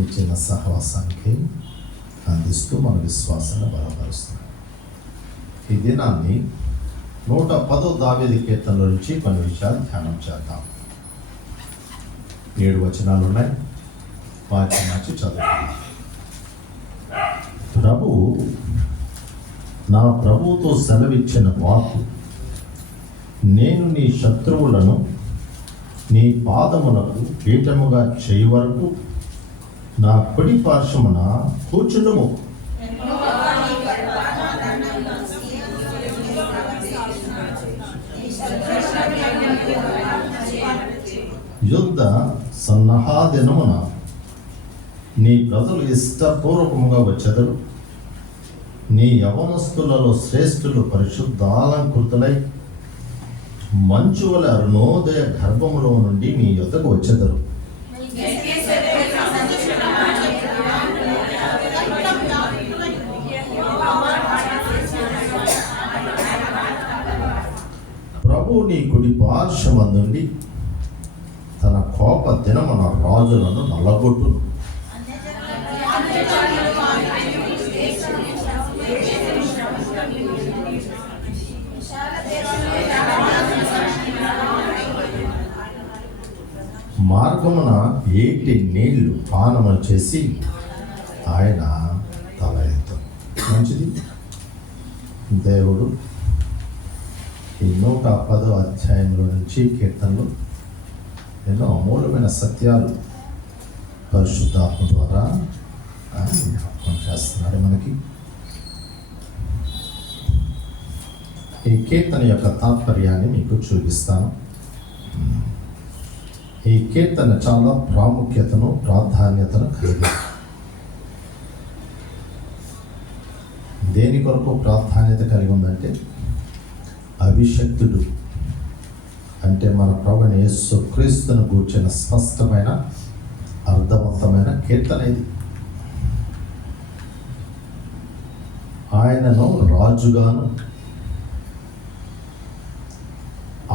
ఇచ్చిన సహవాసానికి అందిస్తూ మన విశ్వాసాన్ని బలపరుస్తున్నాం. ఈ దినాన్ని 110 దావీదు కీర్తనల నుంచి కొన్ని విషయాలు ధ్యానం చేద్దాం. 7 వచనాలు ఉన్నాయి. వాటి నుంచి చదువుకుందాం. నా ప్రభువుతో సెలవిచ్చిన వాక్కు, నేను నీ శత్రువులను నీ పాదములకు పీఠముగా చేయి వరకు నా కుడి పార్శ్వమున కూర్చుండుము. యుద్ధ సన్నాహాదినమున నీ ప్రజలు ఇష్టపూర్వకముగా వచ్చెదరు. నీ యవనస్తులలో శ్రేష్ఠులు పరిశుద్ధాలంకృతులై మంచు వలె అరుణోదయ గర్భములో నుండి నీ యొద్దకు వచ్చెదరు. ప్రభు నీ కుడి పార్శ్వమందుండి తన కోప దినమున రాజులను నల్లగొట్టును. మార్గమున 8 నీళ్లు పానము చేసి ఆయన తల ఎత్తు. మంచిది. దేవుడు ఈ 110 అధ్యాయంలో నుంచి కీర్తనలు ఎన్నో అమూల్యమైన సత్యాలు పరిశుద్ధాత్మ ద్వారా జ్ఞాపకం చేస్తున్నాడు మనకి. ఈ కీర్తన యొక్క తాత్పర్యాన్ని మీకు చూపిస్తాను. ఈ కీర్తన చాలా ప్రాముఖ్యతను, ప్రాధాన్యతను కలిగి. దేని కొరకు ప్రాధాన్యత కలిగి ఉందంటే, అభిషక్తుడు అంటే మన ప్రభువైన యేసు క్రీస్తును గూర్చిన స్పష్టమైన అర్థవంతమైన కీర్తన ఇది. ఆయనను రాజుగాను,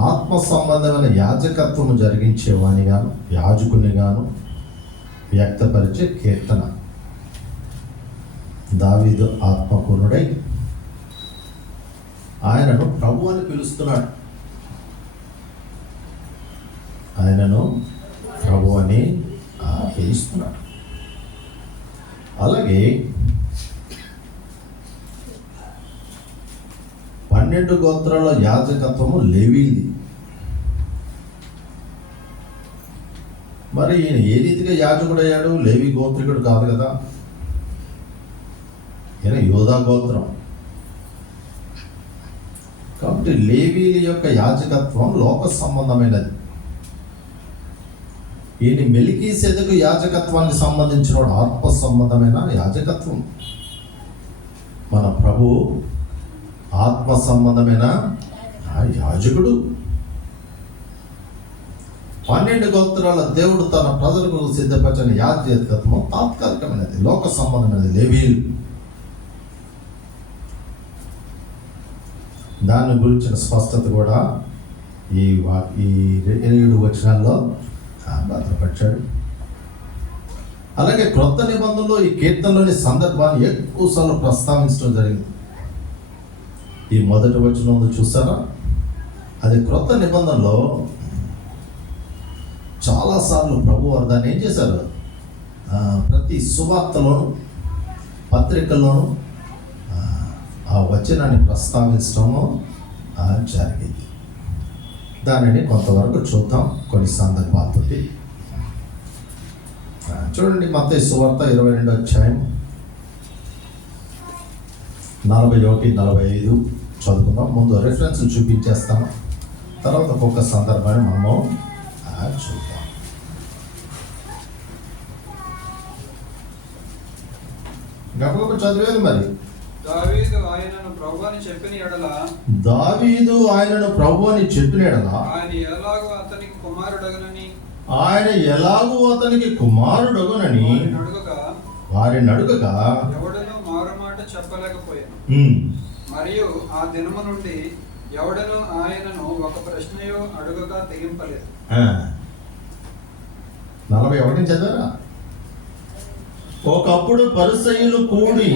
ఆత్మ సంబంధమైన యాజకత్వము జరిగించేవానిగాను, యాజకునిగాను వ్యక్తపరిచే కీర్తన. దావీదు ఆత్మపూర్ణుడై ఆయనను ప్రభు అని పిలుస్తున్నాడు. ఆయనను ప్రభు అని పిలుస్తున్నాడు. అలాగే 12 గోత్రాల యాజకత్వము లేవీది. మరి ఈయన ఏ రీతిగా యాజకుడు అయ్యాడు? లేవి గోత్రికుడు కాదు కదా, ఈయన యోధా గోత్రం. కాబట్టి లేవీల యొక్క యాజకత్వం లోక సంబంధమైనది. ఈయన మెల్కీసెదెకు యాజకత్వానికి సంబంధించిన ఆత్మ సంబంధమైన యాజకత్వం. మన ప్రభు ఆత్మ సంబంధమైన యాజకుడు. 12 గోత్రాల దేవుడు తన ప్రజలకు సిద్ధపరిచిన యాజకత్వం తాత్కాలికమైనది, లోక సంబంధమైనది, లేవీలు. దాని గురించిన స్పష్టత కూడా ఈ 7 వచనాల్లో భద్రపరిచాడు. అలాగే క్రొత్త నిబంధనలో ఈ కీర్తనలోని సందర్భాన్ని ఎక్కువసార్లు ప్రస్తావించడం జరిగింది. ఈ మొదటి వచనం చూసారా? అది క్రొత్త నిబంధనలో చాలాసార్లు ప్రభు వారు దాన్ని ఏం చేశారు? ప్రతి సువార్తలోను, పత్రికల్లోనూ ఆ వచనాన్ని ప్రస్తావించడము జరిగింది. దానిని కొంతవరకు చూద్దాం కొన్ని సందర్భాలతో. చూడండి, మత్తయి సువార్త 22వ అధ్యాయం 41-45 చదువుకుందాం. ముందు రెఫరెన్స్ చూపించేస్తాము, తర్వాత ఒక్కొక్క సందర్భాన్ని మనము చూద్దాం. గొప్ప చదివేది. మరి దావీదు ఆయనను ప్రభువు అని చెప్పిన ఎడల ఆయన ఎలాగో అతనికి కుమారుడగునని వారిని అడుగగా ఎవడను మారుమాట చెప్పలేకపోయాను. మరియు ఆ దినము నుండి ఎవడను ఆయనను ఒక ప్రశ్నయో అడుగగా తెగింపలేదు. 41 చదివారా? ఒకప్పుడు పరిసయ్యులు కూడి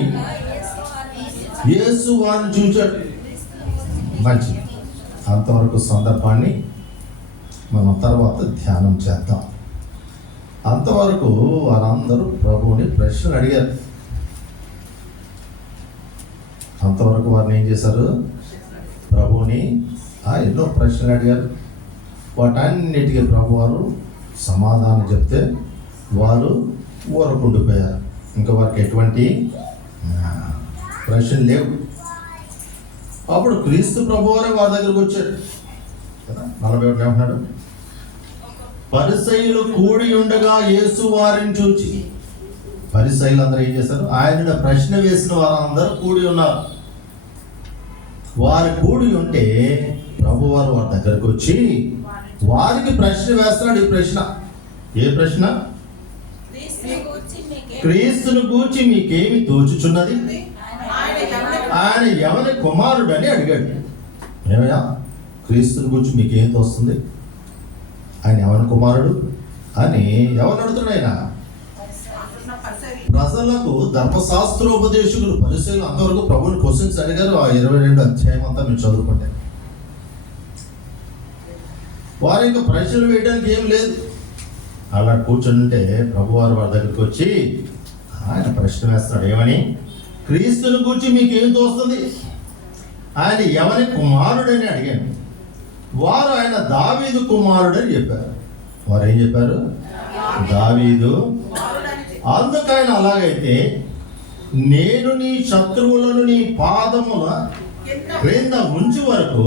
యేసు వారిని చూచాడు. మంచిది, అంతవరకు సందర్భాన్ని మనం తర్వాత ధ్యానం చేద్దాం. అంతవరకు వారందరూ ప్రభువుని ప్రశ్నలు అడిగారు. అంతవరకు వారిని ఏం చేశారు? ప్రభువుని ఎన్నో ప్రశ్నలు అడిగారు. వాటన్నిటికీ ప్రభువారు సమాధానం చెప్తే వారు ఊరకుండిపోయారు. ఇంకా వారికి ఎటువంటి ప్రశ్నలు లేవు. అప్పుడు క్రీస్తు ప్రభువారే వారి దగ్గరకు వచ్చాడు కదా. 41 ఏమంటున్నాడు? పరిసయ్యులు కూడి ఉండగా యేసు వారిని చూచి. పరిసయ్యులు అందరూ ఏం చేశారు? ఆయన ప్రశ్న వేసిన వారందరూ కూడి ఉన్నారు. వారు కూడి ఉంటే ప్రభువారు వారి దగ్గరకు వచ్చి వారికి ప్రశ్న వేస్తున్నాడు. ఈ ప్రశ్న ఏ ప్రశ్న? క్రీస్తును గూర్చి మీకేమి తోచుచున్నది? ఆయన ఎవరి కుమారుడు అని అడిగాడు. ఏమయ్యా, క్రీస్తుని గురించి మీకేం తోస్తుంది? ఆయన ఎవరి కుమారుడు అని ఎవరు అడుగుతున్నాడు? ఆయన ప్రజలకు ధర్మశాస్త్రోపదేశకులు పరిశీలన అంతవరకు ప్రభుని క్వశ్చన్స్ అడిగారు. ఆ 22 అధ్యాయం అంతా మీరు చదువుకుంటే వారి ఇంకా ప్రశ్నలు వేయడానికి ఏం లేదు. అలా కూర్చుంటే ప్రభువారు వారి దగ్గరికి వచ్చి ఆయన ప్రశ్న వేస్తాడు. ఏమని? క్రీస్తుని గురించి మీకేం తోస్తుంది? ఆయన ఎవరి కుమారుడని అడిగాను. వారు ఆయన దావీదు కుమారుడని చెప్పారు. వారు ఏం చెప్పారు? దావీదు. అందుకైనా అలాగైతే నేను నీ శత్రువులను నీ పాదముల క్రింద ఉంచి వరకు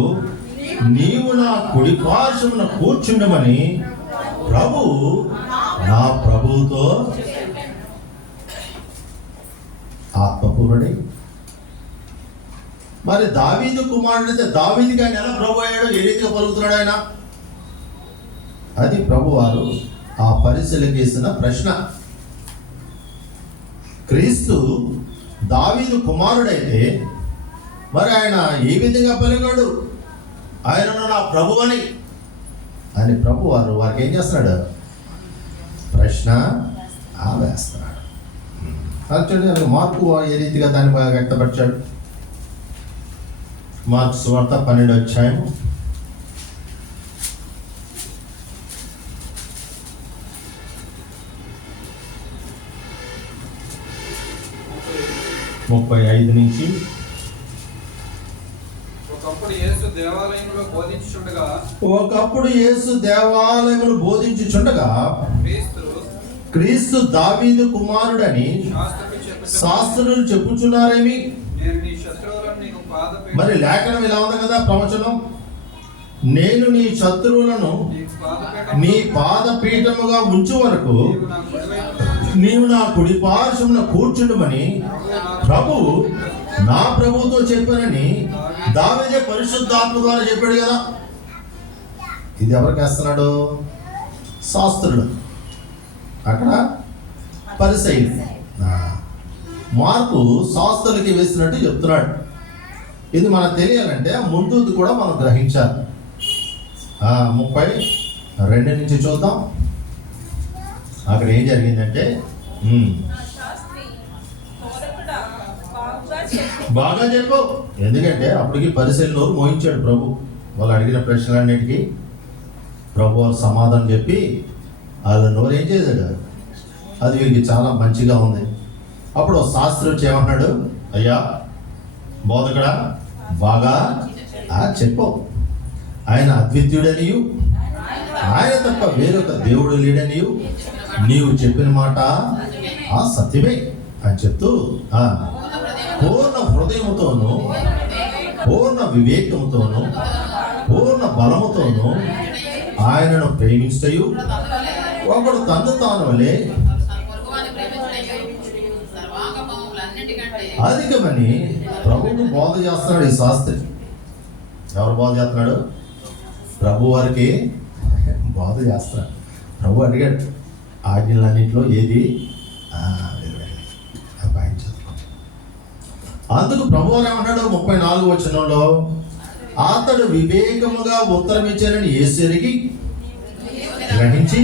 నీవు నా కుడి పార్శ్వమున కూర్చుండమని ప్రభువు నా ప్రభువుతో ఆత్మపూర్ణుడి. మరి దావీదు కుమారుడు అయితే దావీదుకి ఆయన ఎలా ప్రభు అయ్యాడో ఏ రీతిగా పలుకుతున్నాడు ఆయన? అది ప్రభువారు ఆ పరిశీలన చేసిన ప్రశ్న. క్రీస్తు దావీదు కుమారుడైతే మరి ఆయన ఏ విధంగా పలికాడు? ఆయనను నా ప్రభు అని ప్రభువారు వారికి ఏం చేస్తున్నాడు? ప్రశ్న వేస్తున్నాడు. చూడండి, మార్కు ఏ రీతిగా దాన్ని వ్యక్తపరిచాడు. మార్కు సువార్త 12వ అధ్యాయం 35 నుంచి. ఒకప్పుడు యేసు దేవాలయములో బోధించుచుండగా క్రీస్తు దావీదు కుమారుడని శాస్త్రులు చెప్పుచున్నారేమి? మరి లేఖనం ఇలా ఉంది కదా, ప్రవచనం. నేను నీ శత్రువులను నీ పాదపీఠముగా ఉంచు వరకు నీవు నా కుడి పార్శ్వమున కూర్చుండుమని ప్రభువు నా ప్రభువుతో చెప్పానని దావీదే పరిశుద్ధాత్మ ద్వారా చెప్పాడు కదా. ఇది ఎవరికి వేస్తున్నాడు? శాస్త్రుడు, అక్కడ పరిసయ్యులు. మార్కు శాస్త్రులకి వేసినట్టు చెప్తున్నాడు. ఇది మనకు తెలియాలంటే ముందు కూడా మనం గ్రహించాలి. 32 నుంచి చూద్దాం. అక్కడ ఏం జరిగిందంటే బాగా చెప్పు. ఎందుకంటే అప్పటికి పరిశీలన నోరు మోయించాడు ప్రభు. వాళ్ళు అడిగిన ప్రశ్నలన్నిటికీ ప్రభు వాళ్ళు సమాధానం చెప్పి వాళ్ళ నోరు ఏం చేశాడు? అది వీరికి చాలా మంచిగా ఉంది. అప్పుడు శాస్త్రి వచ్చి ఏమన్నాడు? అయ్యా బోధకుడా, బాగా చెప్పు. ఆయన అద్వితీయుడనియు ఆయన తప్ప వేరొక దేవుడు లేడనియు నీవు చెప్పిన మాట సత్యమే అని చెప్తూ పూర్ణ హృదయముతోనూ పూర్ణ వివేకముతోనూ పూర్ణ బలముతోనూ ఆయనను ప్రేమించయు ఒకడు తన్ను తాను వలె అధికమని ప్రభువుకు బోధ చేస్తున్నాడు ఈ శాస్త్రి. ఎవరు బోధ చేస్తున్నాడు? ప్రభు వారికి బోధ చేస్తున్నాడు. ప్రభు అడిగాడు, ఆజ్ఞలన్నింటిలో ఏది అందుకు ప్రభు ఏమన్నాడు? 34వ వచనంలో అతడు వివేకముగా ఉత్తరం ఇచ్చానని యేసు ఎరిగి గ్రహించి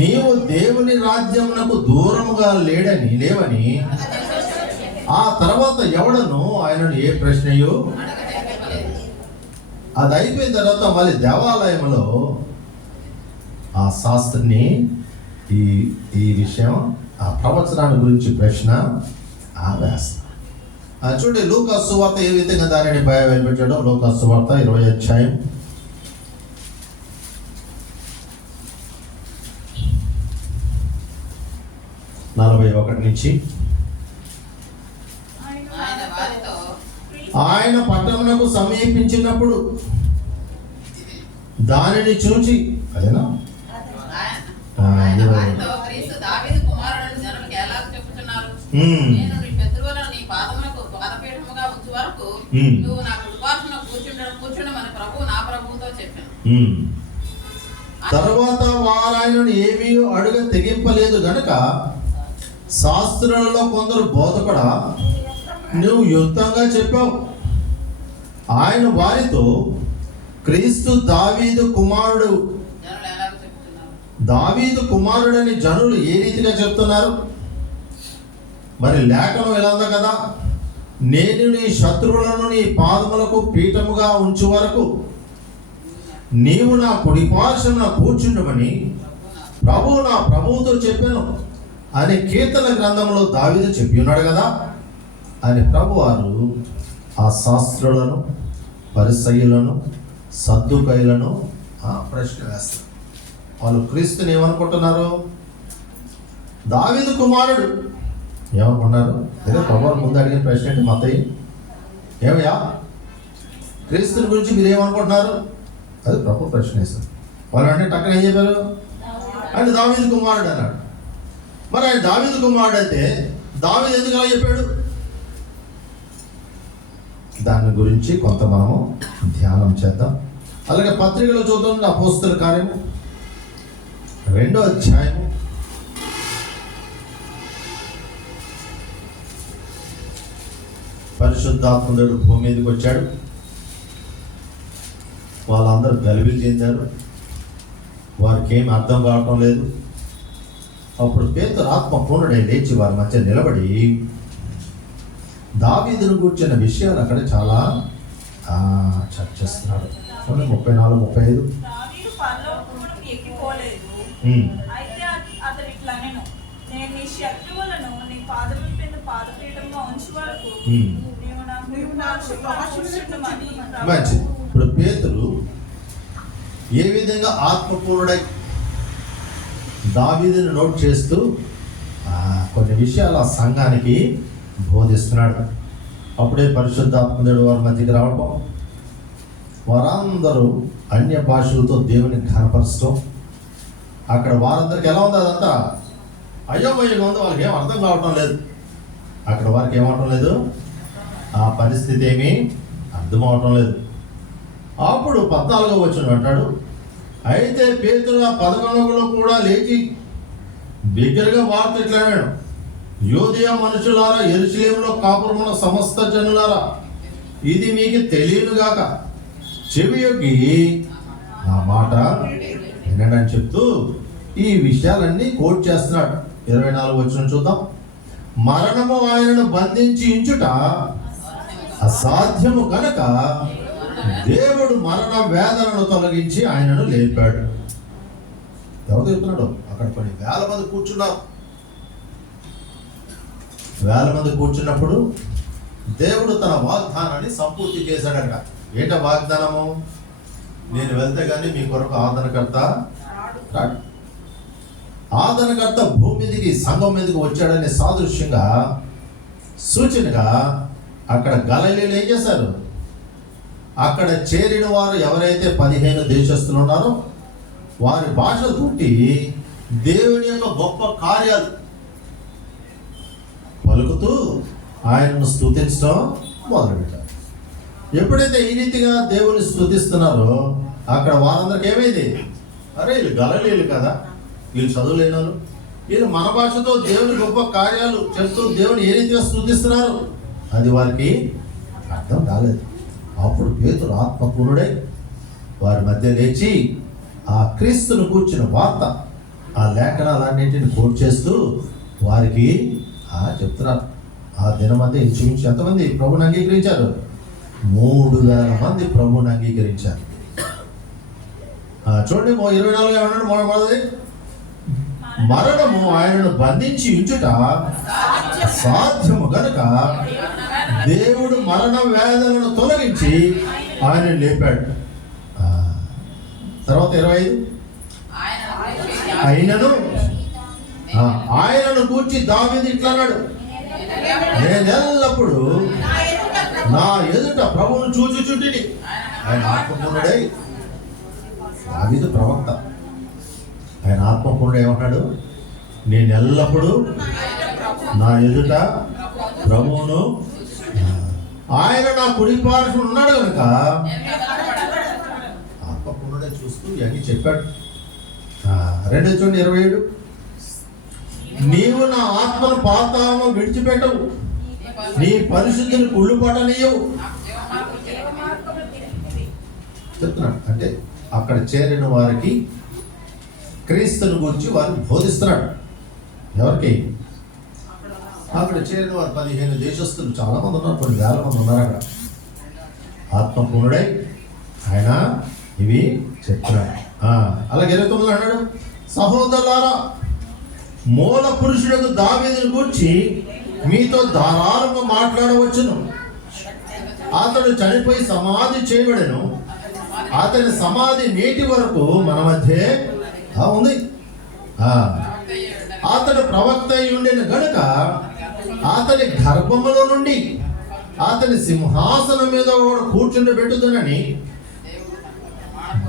నీవు దేవుని రాజ్యమునకు దూరముగా లేవని ఆ తర్వాత ఎవడను ఆయనను ఏ ప్రశ్నయు అది అయిపోయిన తర్వాత మళ్ళీ దేవాలయంలో ఆ శాస్త్రిని ఈ విషయం ఆ ప్రవచనాన్ని గురించి ప్రశ్న వేస్తాడు. చూడండి లూకా సువార్త ఏ విధంగా దానిని వెళ్ళిపెట్టాడో. లూకా సువార్త 20వ అధ్యాయం 41 నుంచి. ఆయన పట్టణమునకు సమీపించినప్పుడు దానిని చూచి అదేనా తర్వాత వారాయనను ఏమీ అడుగ తెగింపలేదు గనుక శాస్త్రులలో కొందరు బోధకుడా నువ్వు యుక్తంగా చెప్పావు. ఆయన వారితో క్రీస్తు దావీదు కుమారుడని జనులు ఏ రీతిగా చెప్తున్నారు? మరి లేఖనం ఎలా ఉంది కదా, నేను నీ శత్రువులను నీ పాదములకు పీఠముగా ఉంచు వరకు నీవు నా కుడి పార్శ్వమున కూర్చుండమని ప్రభువు నా ప్రభువుతో చెప్పాను అని కీర్తన గ్రంథంలో దావీదు చెప్పి ఉన్నాడు కదా అని ప్రభువారు ఆ శాస్త్రులను, పరిసయ్యులను, సద్దుకైలను ప్రశ్న వేస్తారు. వాళ్ళు క్రీస్తుని ఏమనుకుంటున్నారు? దావీదు కుమారుడు ఏమనుకున్నారు? అదే ప్రభువారు ముందు అడిగిన ప్రశ్న ఏంటి? మత్తయి ఏమయ్యా క్రీస్తుని గురించి మీరు ఏమనుకుంటున్నారు? అది ప్రభు ప్రశ్న వేస్తారు. వాళ్ళు అంటే టక్కన ఏం చెప్పారు? ఆయన దావీదు కుమారుడు అన్నాడు. మరి ఆయన దావీదు కుమారుడు అయితే దావీదు ఎందుకు అలా చెప్పాడు? దాని గురించి కొంత మనము ధ్యానం చేద్దాం. అలాగే పత్రికలో చూద్దాం. అపోస్తల కార్యము 2వ అధ్యాయము 1 పరిశుద్ధాత్ముడు భూమి మీదకి వచ్చాడు. వాళ్ళందరూ గలిబిలి చెందారు. వారికి ఏమి అర్థం కావటం లేదు. అప్పుడు పేతురు ఆత్మ పూర్ణుడై లేచి వారి మధ్య నిలబడి దావీదును కూర్చున్న విషయాలు అక్కడ చాలా చర్చిస్తున్నాడు. 34-35. మంచి. ఇప్పుడు పేతురు ఏ విధంగా ఆత్మపూర్ణుడై దావీదుని నోట్ చేస్తూ కొన్ని విషయాలు ఆ సంఘానికి బోధిస్తున్నాడు. అప్పుడే పరిశుద్ధాత్ముడు వారి మధ్యకి రావటం, వారందరూ అన్య భాషలతో దేవుని ఘనపరచడం. అక్కడ వారందరికి ఎలా ఉంది? అదంతా అయోమయంగా ఉంది. వాళ్ళకి ఏం అర్థం కావటం లేదు. అక్కడ వారికి ఏమవటం లేదు, ఆ పరిస్థితి ఏమీ అర్థం అవటం లేదు. అప్పుడు 14వ వచనం అంటాడు, అయితే పేతురు ఆ 11లో కూడా లేచి బిగ్గరగా వార్త ఇట్లా అన్నాడు, యూదయ మనుషులారా, యెరూషలేములో కాపురమున్న సమస్త జనులారా, ఇది మీకు తెలియనుగాక చెవియొగ్గి నా మాట వినండి అని చెప్తూ ఈ విషయాలన్నీ కోట్ చేస్తున్నాడు. 24వ వచనం చూద్దాం. మరణము ఆయనను బంధించి ఉంచుట అసాధ్యము గనక దేవుడు మరణ వేదనను తొలగించి ఆయనను లేపాడు. ఎవరు చెప్తున్నాడు? అక్కడ కొన్ని వేల మంది కూర్చున్నారు. వేల మంది కూర్చున్నప్పుడు దేవుడు తన వాగ్దానాన్ని సంపూర్తి చేశాడట. ఏంట వాగ్దానము? నేను వెళ్తే కానీ మీ కొరకు ఆదరణకర్త రాడు. ఆదరణకర్త భూమి మీదకి, సంఘం మీదకి వచ్చాడనే సాదృశ్యంగా, సూచనగా అక్కడ గలిలీయులు ఏం చేశారు? అక్కడ చేరిన వారు ఎవరైతే 15 దేశస్తులు ఉన్నారో వారి భాష తోటి దేవుని యొక్క గొప్ప కార్యాలు పలుకుతూ ఆయనను స్తుతించడం మొదలుపెట్టారు. ఎప్పుడైతే ఈ రీతిగా దేవుని స్తుతిస్తున్నారో అక్కడ వారందరికి ఏమైంది? అరే వీళ్ళు గలిలీయులు కదా, వీళ్ళు చదువులేని వాళ్ళు, వీళ్ళు మన భాషతో దేవుని గొప్ప కార్యాలు చెప్తూ దేవుని ఏ రీతిగా స్తుతిస్తున్నారు అది వారికి అర్థం కాలేదు. అప్పుడు పేతురు ఆత్మపూర్ణుడై వారి మధ్య లేచి ఆ క్రీస్తును కూర్చున్న వార్త ఆ లేఖనాలన్నింటిని కోట్ చేస్తూ వారికి చెప్తున్నారు. ఆ దినమంతా ఇంచుమించు ఎంతమంది ప్రభుని అంగీకరించారు? 3,000 మంది ప్రభుని అంగీకరించారు. చూడండి 24 ఏమన్నాడు? మొదటి మరణము ఆయనను బంధించి ఉంచుట సాధ్యము గనుక దేవుడు మరణ వేదనను తొలగించి ఆయన లేపాడు. తర్వాత 25 ఆయనను గూర్చి దావీదు ఇట్లా అన్నాడు, నేను ఎల్లప్పుడు నా ఎదుట ప్రభువును చూచుచుంటిని. ఆయన ఆత్మపూర్ణుడై, దావీదు ప్రవక్త, ఆయన ఆత్మపూర్ణుడు ఏమన్నాడు? నేను ఎల్లప్పుడు నా ఎదుట ప్రభువును, ఆయన నా కుడి పార్శ్వమున ఉన్నాడు కనుక ఆత్మపూర్ణుడే చూస్తూ ఇవన్నీ చెప్పాడు. 2:27 నీవు నా ఆత్మను పాతాళములో విడిచిపెట్టవు, నీ పరిశుద్ధిని కుళ్ళుపడనీయవు చెప్తున్నాడు. అంటే అక్కడ చేరిన వారికి క్రీస్తుని గురించి వారు బోధిస్తున్నాడు. ఎవరికి? అక్కడ చేరిన వారు 15 దేశస్తులు చాలా మంది ఉన్నారు, కొన్ని వేల మంది ఉన్నారు అక్కడ. ఆత్మపూర్ణుడై ఆయన ఇవి చెప్తున్నాడు. అలాగే 29 అన్నాడు, సహోదరులారా, మూల పురుషుడు దావీదుని గురించి మీతో ధారాళంగా మాట్లాడవచ్చును. అతడు చనిపోయి సమాధి చేయబడెను, అతని సమాధి నేటి వరకు మన మధ్య ఉంది. అతడు ప్రవక్త అయి ఉండిన గనుక అతని గర్భములో నుండి అతని సింహాసనం మీద కూర్చుండబెట్టుదునని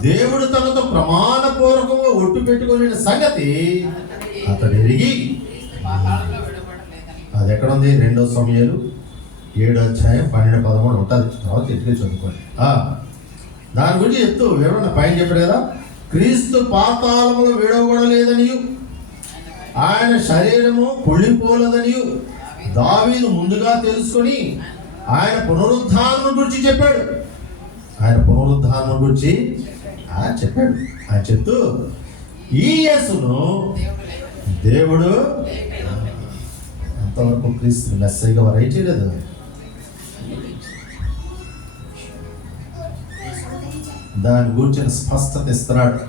దేవుడు తనతో ప్రమాణపూర్వకంగా ఒట్టు పెట్టుకునే సంగతి అతడు ఎరిగి. అది ఎక్కడ ఉంది? 2 సమూయేలు 7:12-13 ఉంటుంది. తర్వాత ఇంటికి చదువుకోండి. దాని గురించి చెప్తూ వివరణ పైన చెప్పాడు కదా, క్రీస్తు పాతాళములో విడవబడలేదనియు ఆయన శరీరము కుళ్ళిపోలేదనియు దావీదు ముందుగా తెలుసుకొని ఆయన పునరుద్ధానం గురించి చెప్పాడు. ఆయన పునరుద్ధానం గురించి చెప్పాడు. ఆయన చెప్తూ ఈ యేసును దేవుడు అంతవరకు క్రీస్తు మెస్సీగా వారు ఏం చేయలేదు. దాని గురించి స్పష్టత ఇస్తున్నాడు.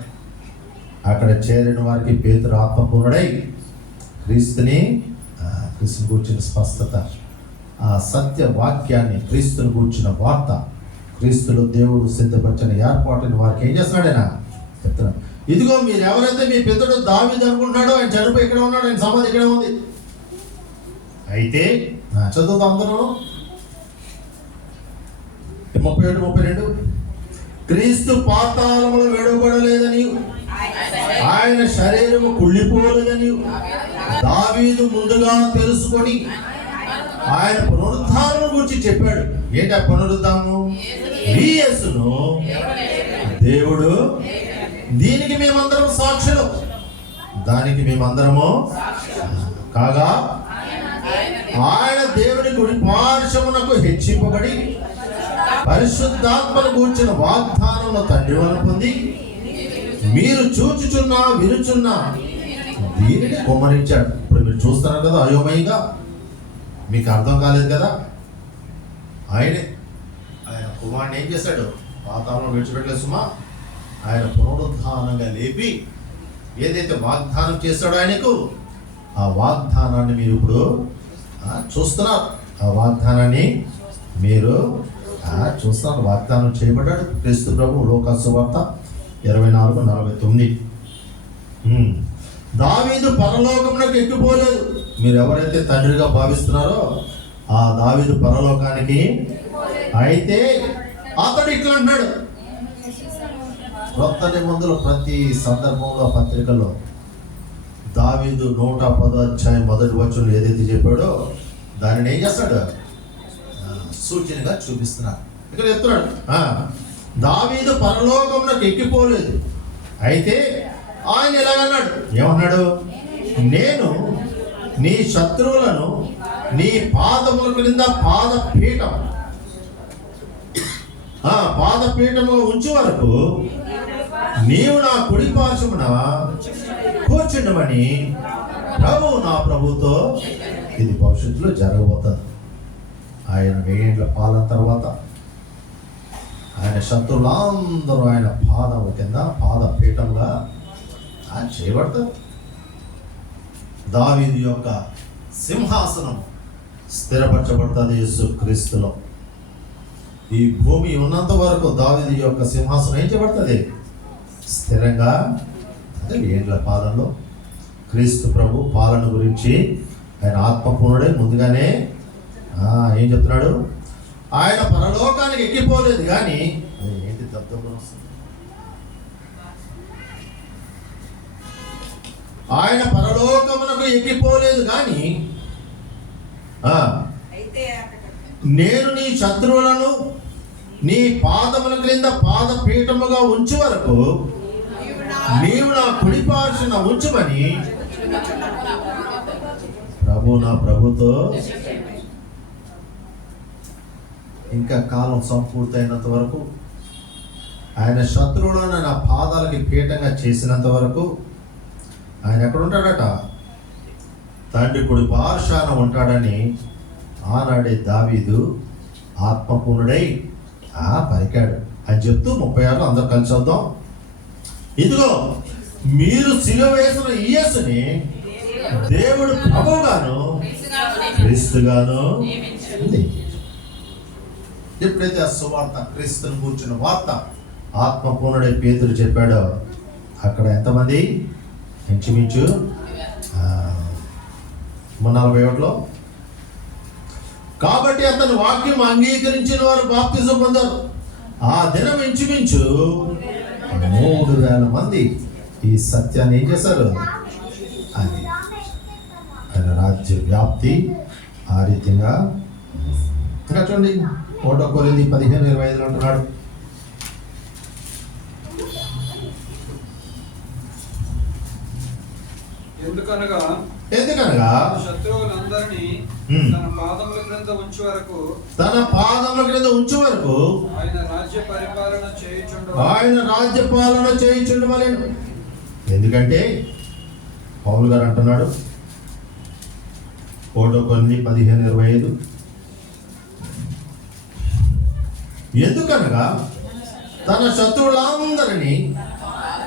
అక్కడ చేరిన వారికి పేతురు ఆత్మపూర్ణుడై క్రీస్తుని గురించిన స్పష్టత, ఆ సత్య వాక్యాన్ని, క్రీస్తుని గురించిన వార్త, క్రీస్తులో దేవుడు సిద్ధపరిచిన ఏర్పాటుని వారికి ఏం చేస్తున్నాడు? ఆయన చెప్తున్నాడు, ఇదిగో మీరు ఎవరైతే మీ పితరుడు దావీదు అనుకుంటున్నాడో ఆయన చనిపోయి ఇక్కడ ఉన్నాడు, ఆయన సమాధి ఇక్కడ ఉంది. అయితే చదువుతాం అందరూ 31-32 క్రీస్తు పాతాళములో విడవబడలేదని ఆయన శరీరము కుళ్ళిపోలేదని దావీదు ముందుగా తెలుసుకొని ఆయన పునరుద్ధానం గురించి చెప్పాడు. ఏంటి ఆ పునరుద్ధానం? ఈ యేసును దేవుడు, దీనికి మేమందరం సాక్షులు, దానికి మేమందరము కాగా ఆయన దేవుని కుడి పార్శ్వమునకు హెచ్చింపబడి పరిశుద్ధాత్మను కూర్చిన వాగ్దానంలో తండ్రి వలన పొంది మీరు చూచుచున్నా వినుచున్నా దీనిని కుమ్మరించాడు. ఇప్పుడు మీరు చూస్తున్నారు కదా అయోమయంగా, మీకు అర్థం కాలేదు కదా. ఆయన కుమారుని ఏం చేశాడు? పాతాళంలో విడిచిపెట్టలేదు సుమా, ఆయన పునరుద్ధానంగా లేపి ఏదైతే వాగ్దానం చేశాడో ఆయనకు, ఆ వాగ్దానాన్ని మీరు ఇప్పుడు చూస్తున్నారు. ఆ వాగ్దానాన్ని మీరు చూస్తున్నారు. వాగ్దానం చేయబడ్డాడు క్రీస్తు ప్రభు. లోకాసు సువార్త 24:49. దావీదు పరలోకమునకు ఎక్కిపోలేదు. మీరు ఎవరైతే తండ్రిగా భావిస్తున్నారో ఆ దావీదు పరలోకానికి, అయితే అతడు ఇట్లా అంటున్నాడు. క్రొత్త నిబంధనలో ప్రతి సందర్భంలో పత్రికల్లో దావీదు 110వ అధ్యాయం 1వ వచనం ఏదైతే చెప్పాడో దానిని ఏం చేస్తాడు? సూచనగా చూపిస్తున్నాడు. ఇక్కడ చెప్తున్నాడు, దావీదు పరలోకమునకు ఎక్కిపోలేదు, అయితే ఆయన ఎలాగన్నాడు? ఏమన్నాడు? నేను నీ శత్రువులను నీ పాదముల క్రింద పాదపీఠముగా ఉంచే వరకు నీవు నా కుడి పార్శ్వమున కూర్చుండమని ప్రభు నా ప్రభుతో ఇది భవిష్యత్తులో జరగబోతుంది. ఆయన 1000 ఏళ్ల పాలన తర్వాత ఆయన శత్రువులందరూ ఆయన పాదముల కింద పాదపీఠంగా ఆయన చేయబడతారు. దావీదు యొక్క సింహాసనం స్థిరపరచబడుతుంది యేసు క్రీస్తులో. ఈ భూమి ఉన్నంత వరకు దావీదు యొక్క సింహాసనం ఏం చేయబడుతుంది? స్థిరంగా. అదే 1000 ఏళ్ల పాలనలో క్రీస్తు ప్రభు పాలన గురించి ఆయన ఆత్మపూర్ణుడే ముందుగానే ఏం చెప్తున్నాడు? ఆయన పరలోకానికి ఎక్కిపోలేదు కానీ ఏంటి దబ్దం వస్తుంది? ఆయన పరలోకమునకు ఎక్కిపోలేదు కానీ నేను నీ శత్రువులను నీ పాదముల క్రింద పాదపీఠముగా ఉంచు వరకు నీవు నా కుడిపార్శ్వన ఉంచుమని ప్రభు నా ప్రభుతో. ఇంకా కాలం సంపూర్తయినంత వరకు ఆయన శత్రువులను నా పాదాలకి పీఠంగా చేసినంత వరకు ఆయన ఎక్కడ ఉంటాడట? తండ్రి కుడి పార్శ్వాన ఉంటాడని ఆనాడే దావీదు ఆత్మపూర్ణుడై పలికాడు అని చెప్తూ 36 అందరూ కలిసి వద్దాం. ఇదిగో మీరు సిలువ వేసిన యేసుని దేవుడు ప్రభువుగాను క్రీస్తుగాను. ఎప్పుడైతే ఆ సువార్త క్రీస్తుని కూర్చున్న వార్త ఆత్మపూర్ణుడై పేతురు చెప్పాడో అక్కడ ఎంతమంది? ఇంచుమించు 41లో. కాబట్టి అతను వాక్యం అంగీకరించిన వారు బాప్తిజం పొందారు. ఆ దినం ఇంచుమించు 3000 మంది ఈ సత్యాన్ని ఏం చేశారు? అది ఆయన రాజ్య వ్యాప్తి ఆ రీతిగా. ఇంకా చూడండి 1 కొరింథీ 15:25 అంటున్నాడు. ఎందుకనగా శత్రువులందరినీ తన పాదముల క్రింద ఉంచు వరకు ఆయన రాజ్య పాలన చేయుచుండవలెను. ఎందుకంటే పౌలు గారు అంటున్నాడు 1 కొరింథీ 15:25, ఎందుకనగా తన శత్రువులందరినీ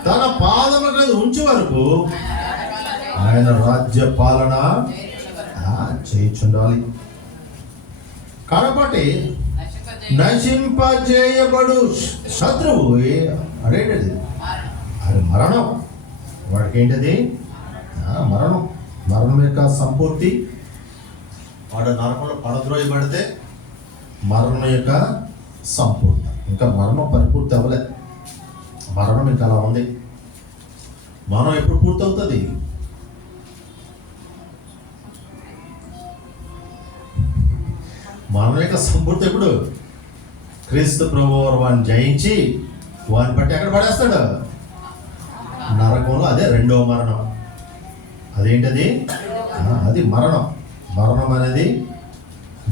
తన పాదముల క్రింద ఉంచు వరకు ఆయన రాజ్య పాలన చేయుచుండాలి. కాబట్టి నశింపజేయబడు శత్రువు అదేంటది? అది మరణం. వాడికి ఏంటది? మరణం. మరణం యొక్క సంపూర్తి. వాడు నరకంలో పడద్రోయబడితే మరణం యొక్క సంపూర్తి. ఇంకా మరణం పరిపూర్తి అవ్వలేదు. మరణం ఇంకా అలా ఉంది. మరణం ఎప్పుడు పూర్తవుతుంది? మరణం యొక్క సంపూర్తి ఎప్పుడు? క్రీస్తు ప్రభువారు వాడిని జయించి వాడిని బట్టి ఎక్కడ పడేస్తాడు? నరకంలో. అదే 2వ మరణం. అదేంటది? అది మరణం. మరణం అనేది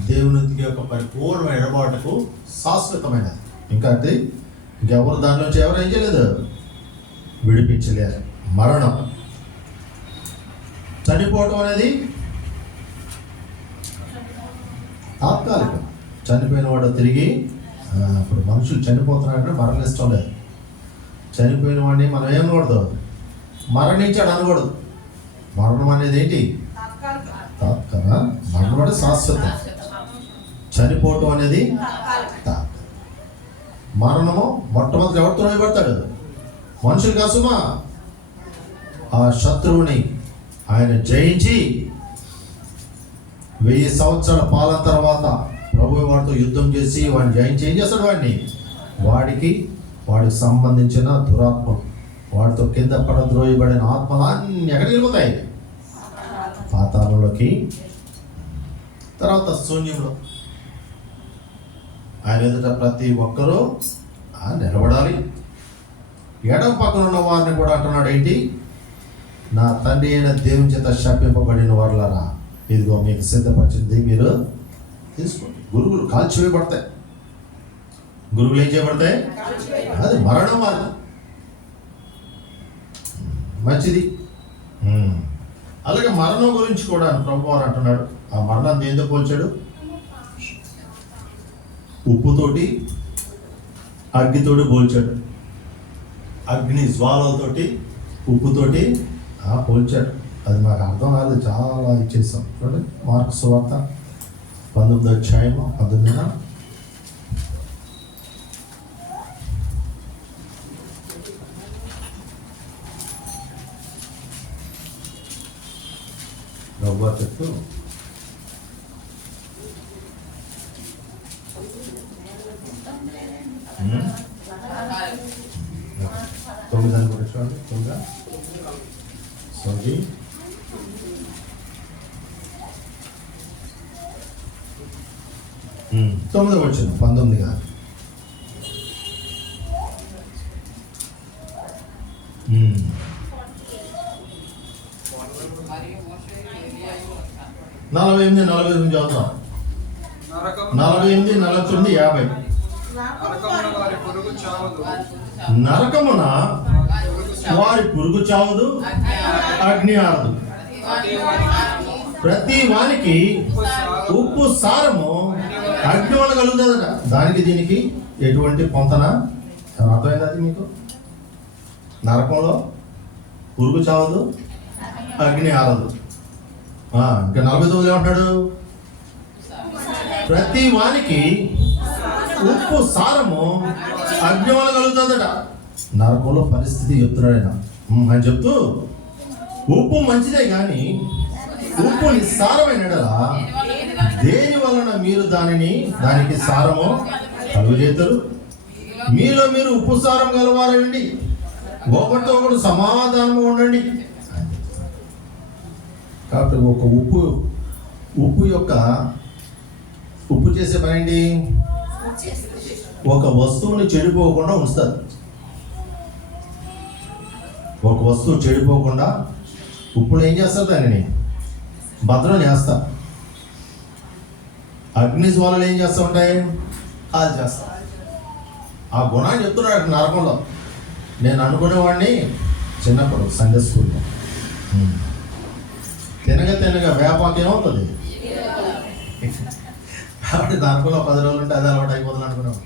దేవునికి యొక్క పరిపూర్ణ ఎడబాటుకు శాశ్వతమైనది. ఇంకా అంటే ఇంకెవరు దాని నుంచి ఎవరు ఏం చేయలేదు? విడిపించలేరు. మరణం. చనిపోవటం అనేది తాత్కాలికం. చనిపోయిన వాడు తిరిగి ఇప్పుడు మనుషులు చనిపోతున్నారంటే మరణిష్టం లేదు. చనిపోయిన వాడిని మనం ఏమనకూడదు? మరణించాడు అనకూడదు. మరణం అనేది ఏంటి? తాత్కాలిక. మరణం అంటే శాశ్వతం. చనిపోవటం అనేది తాత్కాలిక. మరణము మొట్టమొదటి ఎవరితో వేయబడతాడు? మనుషులు కాసుమా. ఆ శత్రువుని ఆయన జయించి 1000 సంవత్సరాల పాలన తర్వాత ప్రభు వాడితో యుద్ధం చేసి వాడిని జయించి ఏం చేస్తాడు? వాడికి సంబంధించిన దురాత్మ, వాడితో కింద పడద్రోయబడిన ఆత్మలన్నీ ఎక్కడికి వెళ్ళిపోతాయి? పాతాళంలోకి. తర్వాత శూన్యంలో. ఆయన ఎదుట ప్రతి ఒక్కరూ నిలబడాలి. ఎడమ పక్కన ఉన్న వారిని కూడా అంటున్నాడు ఏంటి? నా తండ్రి అయిన దేవుని చేత శపింపబడిన వారులారా, ఇదిగో మీకు సిద్ధపరిచింది మీరు తీసుకోండి. గురుగులు కాల్చివేయబడతాయి. గురుగులు ఏం చేయబడతాయి? అది మరణం. వాళ్ళు మంచిది. అలాగే మరణం గురించి కూడా ప్రభు వారు అంటున్నాడు. ఆ మరణం దేంతో పోల్చాడు? ఉప్పుతోటి అగ్నితోటి పోల్చాడు. అగ్ని జ్వాలతోటి ఉప్పుతోటి పోల్చాడు. అది మాకు అర్థం కాలేదు, చాలా ఇచ్చేస్తాం. చూడండి మార్కు సువార్త 19వ అధ్యాయము 19న రవ్వ చెట్టు తొమ్మిదని కూడా చూడండి. తొమ్మిది తొమ్మిది వచ్చింది 19 కాదు. నలభై 48 చదువుతాం. 48, 49, 50. నరకమున వారి పురుగు చావదు, అగ్ని ఆరదు. ప్రతి వానికి ఉప్పు సారము అగ్ని వల్ల కలుగుతుందట. దానికి దీనికి ఎటువంటి పొంతన? అర్థమైంది అది మీకు? నరకంలో పురుగు చావదు, అగ్ని ఆరదు. ఇంకా 49 ఏమంటాడు? ప్రతి వానికి ఉప్పు సారము అగ్ని వల్ల కలుగుతుందట. నరకంలో పరిస్థితి చెప్తున్నాడు ఆయన. అని చెప్తూ ఉప్పు మంచిదే కానీ ఉప్పు నిస్సారమైనడలా దేని వలన మీరు దానికి సారము కలుగజేతరు? మీలో మీరు ఉప్పు సారం కలవాలండి, ఒకరితో ఒకరు సమాధానము ఉండండి. కాబట్టి ఒక ఉప్పు చేసే పని ఏంటి? ఒక వస్తువుని చెడిపోకుండా ఉంచుతారు. ఒక వస్తువు చెడిపోకుండా ఉప్పుని ఏం చేస్తారు? దానిని భద్రం చేస్తా. అగ్ని జ్వాలలు ఏం చేస్తూ ఉంటాయి? అది చేస్తా. ఆ గుణాన్ని చెప్తున్నాడు నరకంలో. నేను అనుకునేవాడిని చిన్నప్పుడు సండే స్కూల్లో, తినగా వేపాకు ఏమవుతుంది కాబట్టి నరకంలో 10 రోజులు ఉంటే అది అలవాటు అయిపోతుంది అనుకున్నాం.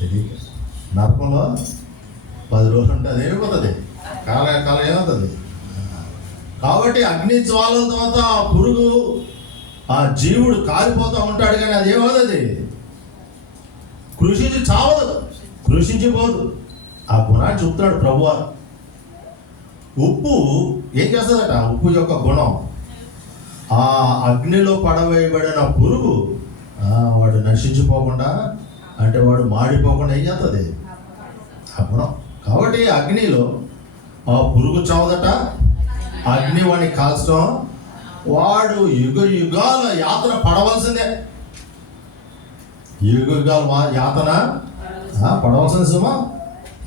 తెలియదు. నరకంలో 10 రోజులు ఉంటే అది ఏమైపోతుంది, కాలం ఏమవుతుంది. కాబట్టి అగ్ని జ్వాలల తర్వాత ఆ పురుగు, ఆ జీవుడు కాలిపోతూ ఉంటాడు, కానీ అది ఏమవుతుంది? కృషించి చావదు, కృషించిపోదు. ఆ గుణాన్ని చెప్తున్నాడు ప్రభువారు. ఉప్పు ఏం చేస్తుందట? ఉప్పు యొక్క గుణం, ఆ అగ్నిలో పడవేయబడిన పురుగు వాడు నశించిపోకుండా, అంటే వాడు మాడిపోకుండా ఏం చేస్తుంది? ఆ గుణం. కాబట్టి అగ్నిలో ఆ పురుగు చావదట, అగ్ని వాడిని కాల్చడం, వాడు యుగాల యాతన పడవలసిందే. యుగాల యాతన పడవలసింది. సుమా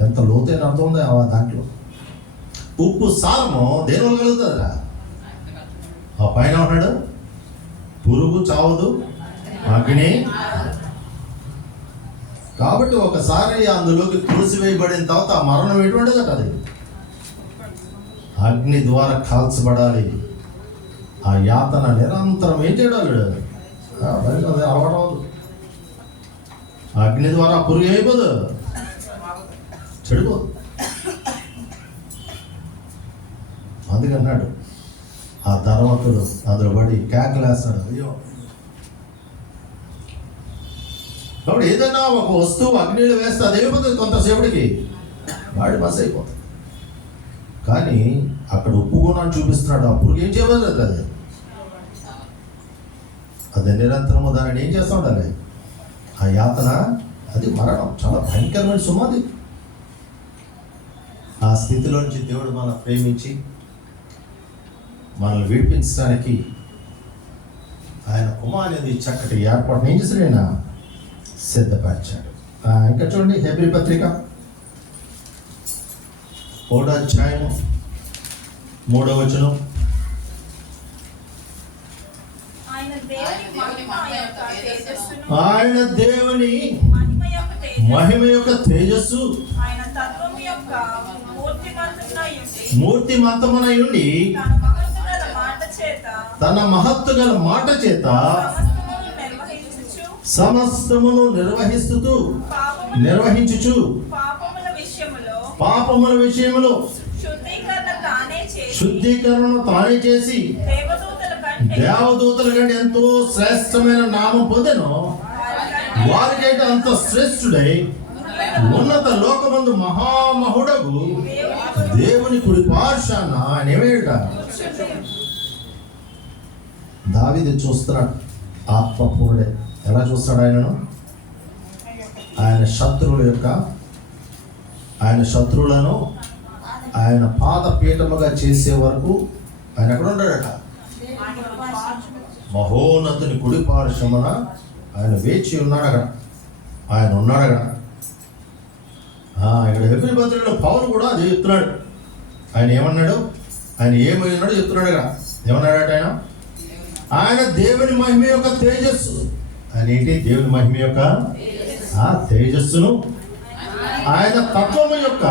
ఎంత లోతైన అర్థం ఉంది దాంట్లో. ఉప్పు సారము దేని వల్ల కలుగుతుందట? ఆ పైన ఉన్నాడు, పురుగు చావదు, అగ్ని. కాబట్టి ఒకసారి అందులోకి తోసివేయబడిన తర్వాత ఆ మరణం ఎటువంటిదట? అది అగ్ని ద్వారా కాల్చబడాలి. ఆ యాతన నిరంతరం ఏం చేయడం? అది అలవాటు. అగ్ని ద్వారా పురుగు అయిపోదు, చెడిపోదు. అందుకన్నాడు ఆ ధనవంతుడు అందులో పడి కేకలేస్తాడు, అయ్యో. కాబట్టి ఏదైనా ఒక వస్తువు అగ్నిలో వేస్తే అది అయిపోతుంది, కొంతసేపటికి వాడి బస్ అయిపోతుంది. కానీ అక్కడ ఉప్పు గుణాన్ని చూపిస్తున్నాడు. ఆ పురుగు ఏం చేయలేదు, అది నిరంతరము దానిని ఏం చేస్తూ ఉండాలి? ఆ యాతన, అది మరణం. చాలా భయంకరమైన సుమాది. ఆ స్థితిలోంచి దేవుడు మనం ప్రేమించి మనల్ని విడిపించడానికి ఆయన కుమారుని చక్కటి ఏర్పాటును ఏం చేశాడు? ఆయన సిద్ధపరిచాడు. ఇంకా చూడండి హెబ్రీ పత్రిక 1వ అధ్యాయము 3వ వచనం. ఆయన దేవుని మహిమ యొక్క తేజస్సు మూర్తిమంతమునై ఉండి తన మహత్తు గల మాట చేత సమస్తమును నిర్వహించుచు పాపముల విషయములో శుద్ధీకరణ తానే చేసి దేవదూతల కంటే ఎంతో శ్రేష్టమైన నామం పొందెను. వారికైతే అంత శ్రేష్ఠుడై ఉన్నత లోకమందు మహామహుడగు దేవుని కుడి పార్శ్వాన ఆయన ఏమేట దావీదు చూస్తున్నాడు. ఆత్మపూర్ణుడే ఎలా చూస్తాడు ఆయనను? ఆయన శత్రువులను ఆయన పాదపీఠముగా చేసే వరకు ఆయన ఎక్కడ ఉన్నాడట? మహోన్నతుని కుడి పార్శ్వమున ఆయన వేచి ఉన్నాడు. ఆయన ఉన్నాడు అక్కడ. ఇక్కడ హెబ్రీ పత్రికలో పౌలు కూడా అదే చెప్తున్నాడు. ఆయన ఏమన్నాడు? ఆయన ఏమై ఉన్నాడో చెప్తున్నాడు ఇక్కడ. ఏమన్నాడట ఆయన దేవుని మహిమ యొక్క తేజస్సు. ఆయన ఏంటి? దేవుని మహిమ యొక్క తేజస్సును ఆయన తత్వము యొక్క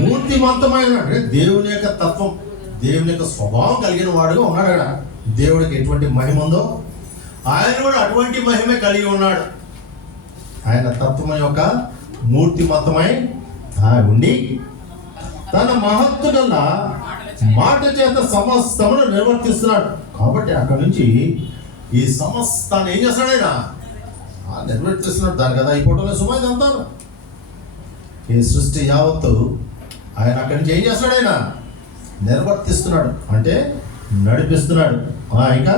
మూర్తిమంతమైన, అంటే దేవుని యొక్క తత్వం, దేవుని యొక్క స్వభావం కలిగిన వాడుగా ఉన్నాడు అక్కడ. దేవుడికి ఎటువంటి మహిమ ఉందో ఆయన కూడా అటువంటి మహిమే కలిగి ఉన్నాడు. ఆయన తత్వం యొక్క మూర్తిమంతమై ఉండి తన మహత్తు గల మాట చేత సమస్తమును నిర్వర్తిస్తున్నాడు. కాబట్టి అక్కడ నుంచి ఈ సమస్తాన్ని ఏం చేస్తాడు ఆయన? నిర్వర్తిస్తున్నాడు. దాని కదా అయిపోవటంలో సుమారు అంతాను. ఈ సృష్టి యావత్తు ఆయన అక్కడి నుంచి ఏం చేస్తాడు? ఆయన నిర్వర్తిస్తున్నాడు, అంటే నడిపిస్తున్నాడు. ఇంకా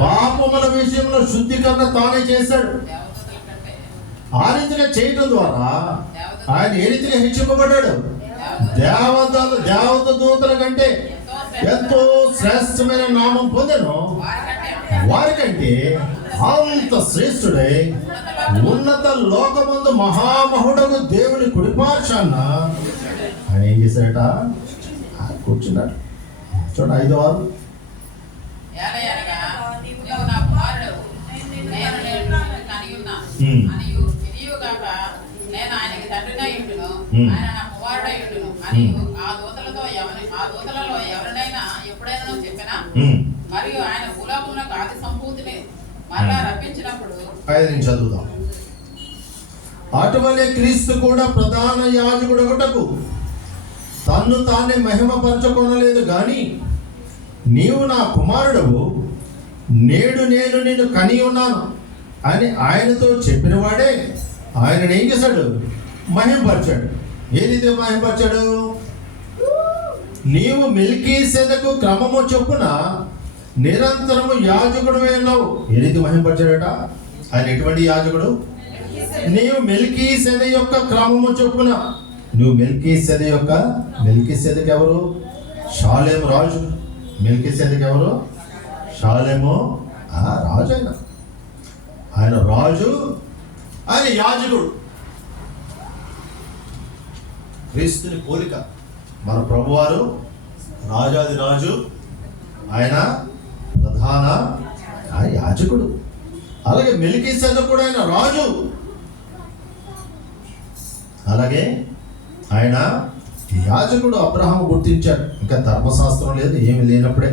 పాపముల విషయంలో శుద్ధీకరణ తానే చేశాడు. ఆ రీతిగా చేయటం ద్వారా ఆయన ఏ రీతిగా హెచ్చింపబడ్డాడు? దేవత దూతల కంటే ఎంతో శ్రేష్టమైన నామం పొందెను. వారికంటే అంత శ్రేష్ఠుడై ఉన్నత లోకమందు మహామహుడగు దేవుని కుడిపార్శ్వాన ఆయన ఏం చేశాడట? కూర్చున్నాడు. చూడండి 5వ వారు. చదువుదాం. అటువలే క్రీస్తు కూడా ప్రధాన యాజకుడొకటకు తన్ను తానే మహిమపరచుకొనలేదు గాని, నీవు నా కుమారుడవు, నేడు నేను నిన్ను కని ఉన్నాను అని ఆయనతో చెప్పిన వాడే ఆయనను ఏం చేశాడు? మహిమపరిచాడు. ఏదైతే మహిమపరిచాడు? నీవు మెల్కీసెదకు క్రమము చొప్పున నిరంతరము యాజకుడువే ఉన్నావు. ఏదైతే మహిమపరిచాడట? ఆయన ఎటువంటి యాజకుడు? నీవు మెల్కీసెద యొక్క క్రమము చొప్పున, నువ్వు మెల్కీసెదకు ఎవరు? షాలేము రాజు. మెల్కీసెదకు ఎవరు? షాలేము రాజు. ఆయన రాజు, ఆయన యాజకుడు. క్రీస్తుని పోలిక. మన ప్రభువారు రాజాది రాజు, ఆయన ప్రధాన యాజకుడు. అలాగే మెల్కీసెదకు కూడా ఆయన రాజు. అలాగే ఆయన యాజకుడు. అబ్రహాము గుర్తించాడు. ఇంకా ధర్మశాస్త్రం లేదు, ఏమి లేనప్పుడే,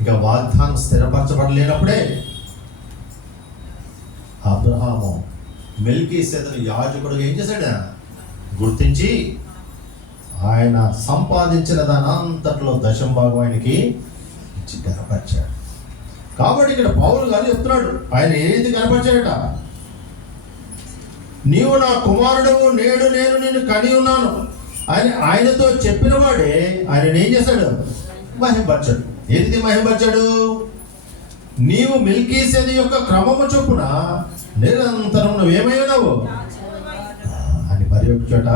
ఇంకా వాగ్దానం స్థిరపరచబడలేనప్పుడే అబ్రహాము మెల్కీసెదకు యాజకుడుగా ఏం చేశాడు? గుర్తించి ఆయన సంపాదించిన దాని అంతట్లో దశంభాగం ఆయనకి ఇచ్చి కనపరిచాడు. కాబట్టి ఇక్కడ పౌలు గారు చెప్తున్నాడు, ఆయన ఏది కనపరిచాడట? నీవు నా కుమారుడవు, నేడు నేను నిన్ను కని ఉన్నాను అని ఆయనతో చెప్పిన వాడే ఆయన ఏం చేశాడు? మహిమపరిచాడు. ఏది మహిమపరిచాడు? నీవు మెల్కీసెదకు యొక్క క్రమము చొప్పున నిరంతరం నువ్వేమై ఉన్నావు అని మరి ఒక చోట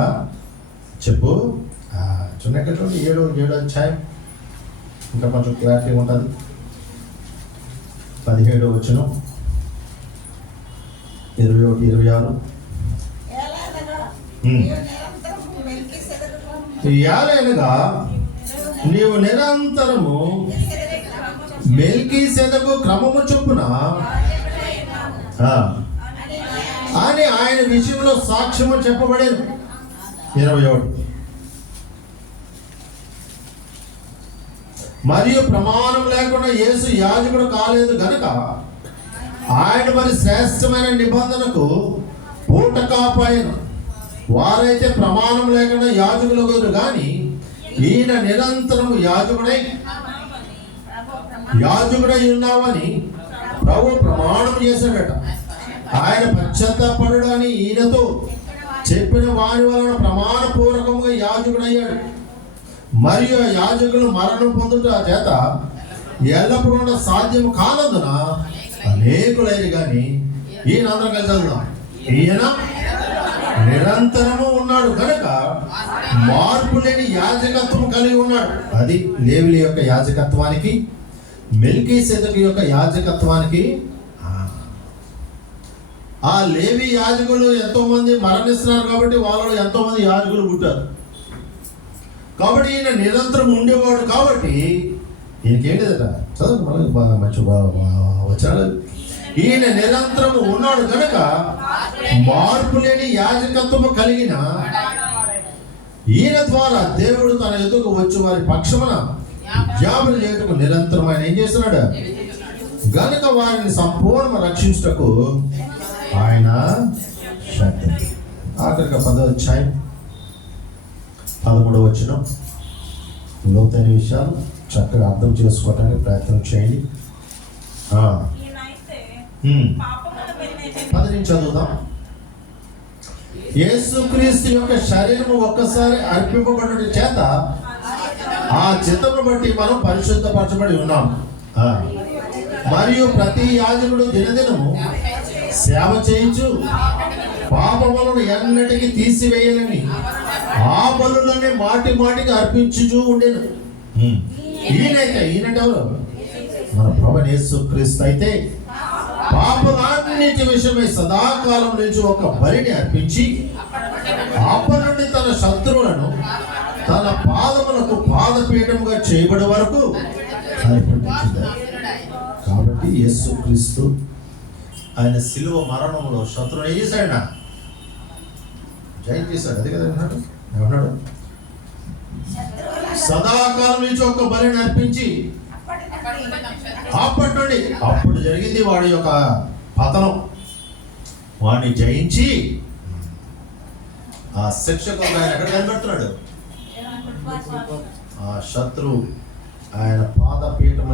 చెప్పు. చూడండి 7వ అధ్యాయం, ఇంకా కొంచెం క్లారిటీ ఉంటుంది. 17వ వచనం, 21-26. ఏలైనగా నీవు నిరంతరము మెల్కీసెదకు క్రమము చొప్పున అని ఆయన విషయంలో సాక్ష్యము చెప్పబడేది. 21. మరియు ప్రమాణం లేకుండా యేసు యాజకుడు కాలేదు గనుక ఆయన మరి శ్రేష్టమైన నిబంధనకు పూట కాపాయను. వారైతే ప్రమాణం లేకుండా యాజకులు కానీ ఈయన నిరంతరము యాజకుడై ఉన్నామని ప్రభు ప్రమాణం చేశాడట. ఆయన పశ్చాత్తాపడు అని ఈయనతో చెప్పిన వారి వలన ప్రమాణపూర్వకంగా యాజకుడయ్యాడు. మరియు ఆ యాజకులు మరణం పొందుట చేత ఎల్లప్పుడూ సాధ్యం కానందున అనేకులైన కానీ ఈయన అందరం కలిసి చదువుదాం. ఈయన నిరంతరము ఉన్నాడు కనుక మార్పు లేని యాజకత్వం కలిగి ఉన్నాడు. అది లేవిలి యొక్క యాజకత్వానికి, మెల్కీసెదెకు యొక్క యాజకత్వానికి. ఆ లేవి యాజకులు ఎంతో మంది మరణిస్తున్నారు కాబట్టి వాళ్ళలో ఎంతో మంది యాజకులు పుట్టారు. కాబట్టి ఈయన నిరంతరం ఉండేవాడు కాబట్టి ఈయనకేంటిదట చదువు మళ్ళీ మంచి వచ్చాడు. ఈయన నిరంతరము ఉన్నాడు కనుక మార్పు లేని యాజకత్వము కలిగిన ఈయన ద్వారా దేవుడు తన ఎదుగు వచ్చి వారి పక్షమున విజ్ఞాపన చేయటకు నిరంతరం ఆయన ఏం చేస్తున్నాడు గనుక వారిని సంపూర్ణ రక్షించుటకు ఆయన ఆఖరిగా 10వ అధ్యాయం 13వ వచనం లోతైన విషయాలు చక్కగా అర్థం చేసుకోవటానికి ప్రయత్నం చేయండి. 10 నుంచి చదువుదాం. యేసుక్రీస్తు యొక్క శరీరము ఒక్కసారి అర్పింపబడుట చేత ఆ చిత్తమును బట్టి మనం పరిశుద్ధపరచబడి ఉన్నాం. మరియు ప్రతి యాజకుడు దినదినము సేవ చేయించు పాపములను ఎన్నటికీ తీసివేయాలని ఆ బలులనే మాటి మాటికి అర్పించుచూ ఉండేను. ఈయనెవరు? మన ప్రభువైన యేసుక్రీస్తు అయితే పాపలన్నిటి విషయమై సదాకాలం నుంచి ఒక బలిని అర్పించి అప్పటి నుండి తన శత్రువులను తన పాదములకు పాదపీఠముగా చేయబడే వరకు అర్పించాడు. కాబట్టి యేసుక్రీస్తు ఆయన శిలువ మరణంలో శత్రువుని ఏం చేశాడు? జయం చేశాడు. అదే కదా ఏమన్నాడు? సదాకాలం నుంచి ఒక బలిని అర్పించి అప్పటి నుండి అప్పుడు జరిగింది వాడి యొక్క పతనం. వాడిని జయించి ఆ శిక్షకు ఆయన ఎక్కడ కనిపెడుతున్నాడు? ఆ శత్రువు ఆయన పాదపీఠం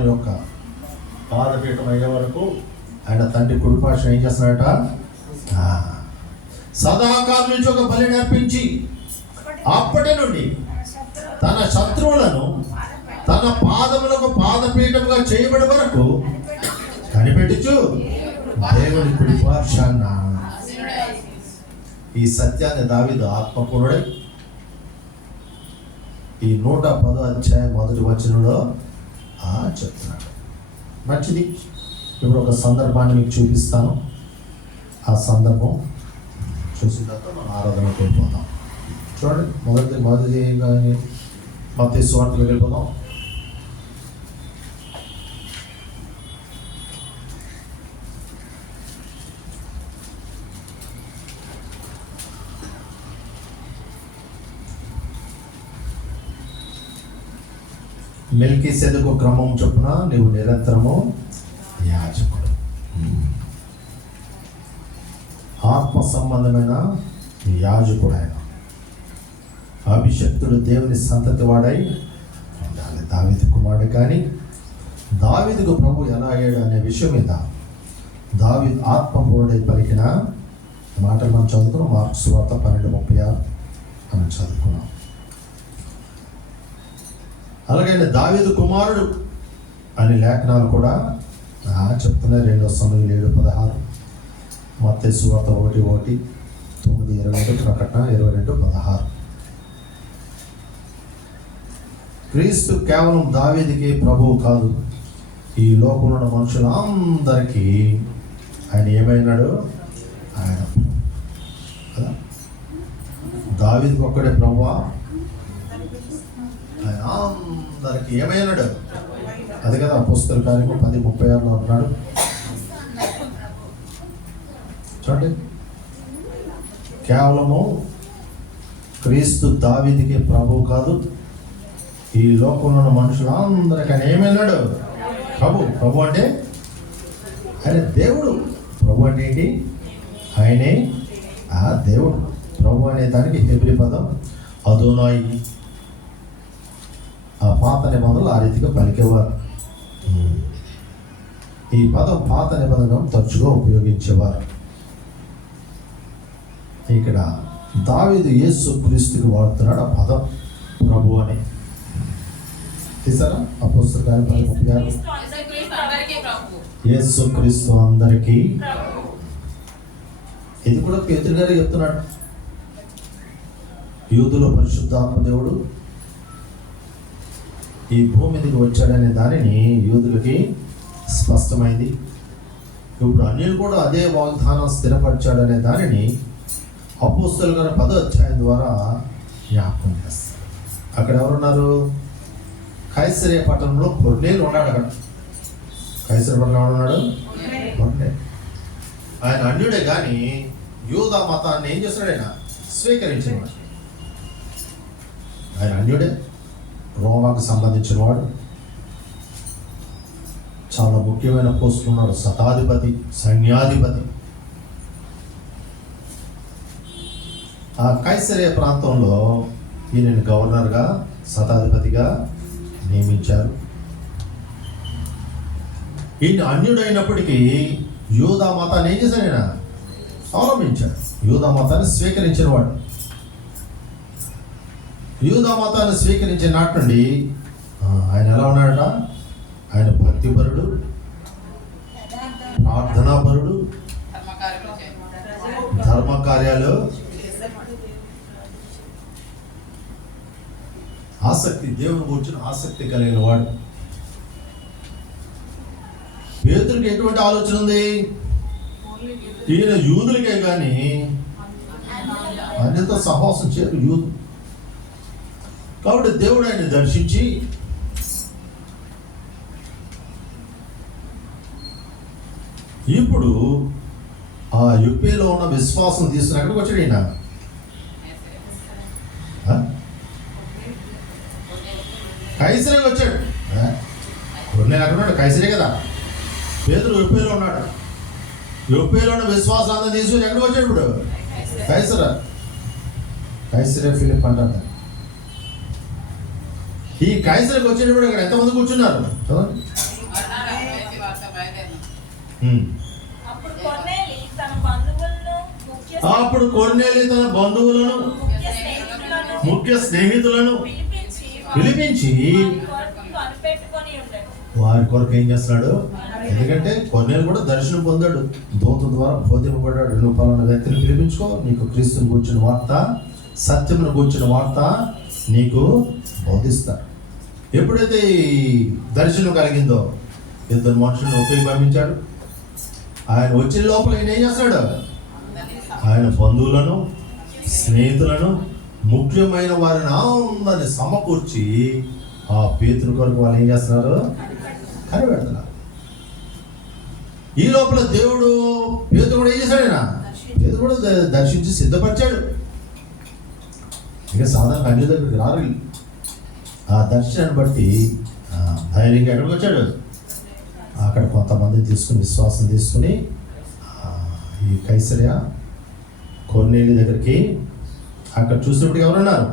అయ్యే వరకు ఆయన తండ్రి కుడిపార్శ్వం ఏం చేస్తున్నాడట? సదాకాలం నుంచి ఒక బలిని అర్పించి అప్పటి నుండి తన శత్రువులను తన పాదములకు పాదపీఠముగా చేయబడి వరకు కనిపెట్టుచు దేవుని కుడిపార్శ్వాన. ఈ సత్యాన్ని దావీదు ఆత్మపూర్ణుడై ఈ 110వ అధ్యాయం 1వ వచనంలో చెప్తున్నాడు. మంచిది. ఇప్పుడు ఒక సందర్భాన్ని మీకు చూపిస్తాను. ఆ సందర్భం చూసిన తర్వాత మనం ఆరాధనకు వెళ్ళిపోతాం. చూడండి, మొదటి మత్తయి సువార్తకు వెళ్ళిపోదాం. మెల్కీసెదెకు క్రమం చొప్పున నీవు నిరంతరము యాజకుడు. ఆత్మ సంబంధమైన యాజకుడు. ఆయన అభిషక్తుడు, దేవుని సంతతి వాడై ఉండాలి. దావీదు కుమారుడు. కానీ దావీదుకు ప్రభు ఎలా అయ్యాడు అనే విషయం మీద దావీదు ఆత్మపూర్ణుడై పలికిన మాటలు మనం చదువుకున్నాం. మార్కు సువార్త 12:36 మనం చదువుకున్నాం. అలాగే దావీదు కుమారుడు అనే లేఖనాలు కూడా చెప్తున్నాయి. 2 సమూయేలు 7:16, మత్తయి సువార్త 1:1, 9:22, ప్రకటన 22:16. క్రీస్తు కేవలం దావీదుకి ప్రభువు కాదు, ఈ లోకంలో ఉన్న మనుషులందరికీ ఆయన ఏమైనాడు? ఆయన కదా. దావీదుకి ఒక్కడే ప్రభువా? ఆయన అందరికి ఏమైనాడు? అది కదా అపోస్తలుల కార్యము 10:36 అన్నాడు. చూడండి, కేవలము క్రీస్తు దావీదుకి ప్రభువు కాదు, ఈ లోకంలో ఉన్న మనుషులందరికీ ఆయన ఏమన్నాడు? ప్రభు అంటే ఆయన దేవుడు. ప్రభు అంటే ఏంటి? ఆయనే ఆ దేవుడు. ప్రభు అనే దానికి హెబ్రీ పదం అదోనాయి. ఆ పాత నిబంధనలు ఆ రీతిగా పలికేవారు. ఈ పదం పాత నిబంధన తరచుగా ఉపయోగించేవారు. ఇక్కడ దావీదు యేసు క్రీస్తుకి వాడుతున్నాడు ఆ పదం ప్రభు అని. తీసారా? అపోస్తలుల కార్యాలు 36. యేసు క్రీస్తు అందరికీ. ఇది కూడా పేతురు గారు చెప్తున్నాడు. యూదుల పరిశుద్ధాత్మ దేవుడు ఈ భూమి మీదకి వచ్చాడనే దానిని యూదులకి స్పష్టమైంది. ఇప్పుడు అన్యులు కూడా అదే వాగ్దానం స్థిరపరిచాడనే దానిని అపోస్తలుల గారు 10వ అధ్యాయం ద్వారా జ్ఞాపకం చేస్తారు. అక్కడ ఎవరున్నారు? కైసరియా పట్టణంలో కొర్నేలు ఉన్నాడు. అక్కడ కైసరియా పట్టణంలో ఉన్నాడు కొర్నేలు. ఆయన అన్యుడే కానీ యూదా మతాన్ని ఏం చేస్తాడు? ఆయన స్వీకరించినవాడు. ఆయన అన్యుడే, రోమాకు సంబంధించిన వాడు. చాలా ముఖ్యమైన పోస్టులు ఉన్నాడు. శతాధిపతి, సైన్యాధిపతి. ఆ కైసరియా ప్రాంతంలో ఈయనని గవర్నర్గా, శతాధిపతిగా నియమించారు. ఈయన అన్యుడైనప్పటికీ యూదా మతాన్ని ఏం చేశాడు? ఆయన అవలంబించాడు. యూదా మతాన్ని స్వీకరించిన వాడు. యూదా మతాన్ని స్వీకరించిన నాటి నుండి ఆయన ఎలా ఉన్నాడట? ఆయన భక్తిపరుడు, ప్రార్థనాపరుడు, ధర్మ కార్యాలు ఆసక్తి, దేవుని కూర్చుని ఆసక్తి కలిగిన వాడు. పేతురికి ఎటువంటి ఆలోచన ఉంది? ఈయన యూదులకే కానీ అన్యతో సహవాసం చేయరు యూదు. కాబట్టి దేవుడు ఆయన దర్శించి ఇప్పుడు ఆ యుపేలో ఉన్న విశ్వాసం తీసుకుని ఎక్కడికి వచ్చాడు? ఈయన కైసరే వచ్చాడు. కొన్నేళ్ళు అక్కడ ఉన్నాడు. కైసరే కదా. పేతురు యుపేలో ఉన్నాడు. యుపేలో ఉన్న విశ్వాసం అంతా తీసుకుని ఎక్కడికి వచ్చాడు? ఇప్పుడు కైసరే ఫిలిప్ అంటారు. ఈ కైసరికి వచ్చేటప్పుడు అక్కడ ఎంతమంది కూర్చున్నారు చూడండి. అప్పుడు కొర్నేలి తన బంధువులను, ముఖ్య స్నేహితులను పిలిపించి వారి కొరకు ఏం చేస్తున్నాడు? ఎందుకంటే కొన్నేళ్ళు కూడా దర్శనం పొందాడు, దూత ద్వారా బోధింపబడ్డాడు. నువ్వు పలానా వ్యక్తిని పిలిపించుకో, నీకు క్రీస్తుని కూర్చున్న వార్త, సత్యమును కూర్చున్న వార్త నీకు బోధిస్తాడు. ఎప్పుడైతే ఈ దర్శనం కలిగిందో ఇద్దరు మనుషులను ఉపయోగించాడు. ఆయన వచ్చిన లోపల ఆయన ఏం చేస్తాడు? ఆయన బంధువులను, స్నేహితులను, ముఖ్యమైన వారిని అందరిని సమకూర్చి ఆ పేతురు కొరకు వాళ్ళు ఏం చేస్తున్నారు? కనిపెడుతున్నారు. ఈ లోపల దేవుడు పేతురు కూడా ఏం చేశాడు? ఆయన పేతురు కూడా దర్శించి సిద్ధపరిచాడు. ఇక సాధారణ అన్ని దగ్గరికి రారు. ఆ దర్శనాన్ని బట్టి ధైర్యంగా ఎక్కడికి వచ్చాడు? అక్కడ కొంతమంది తీసుకుని, విశ్వాసం తీసుకుని ఈ కైసరియా కొర్నేలి దగ్గరికి అక్కడ చూసినప్పుడు ఎవరున్నారు?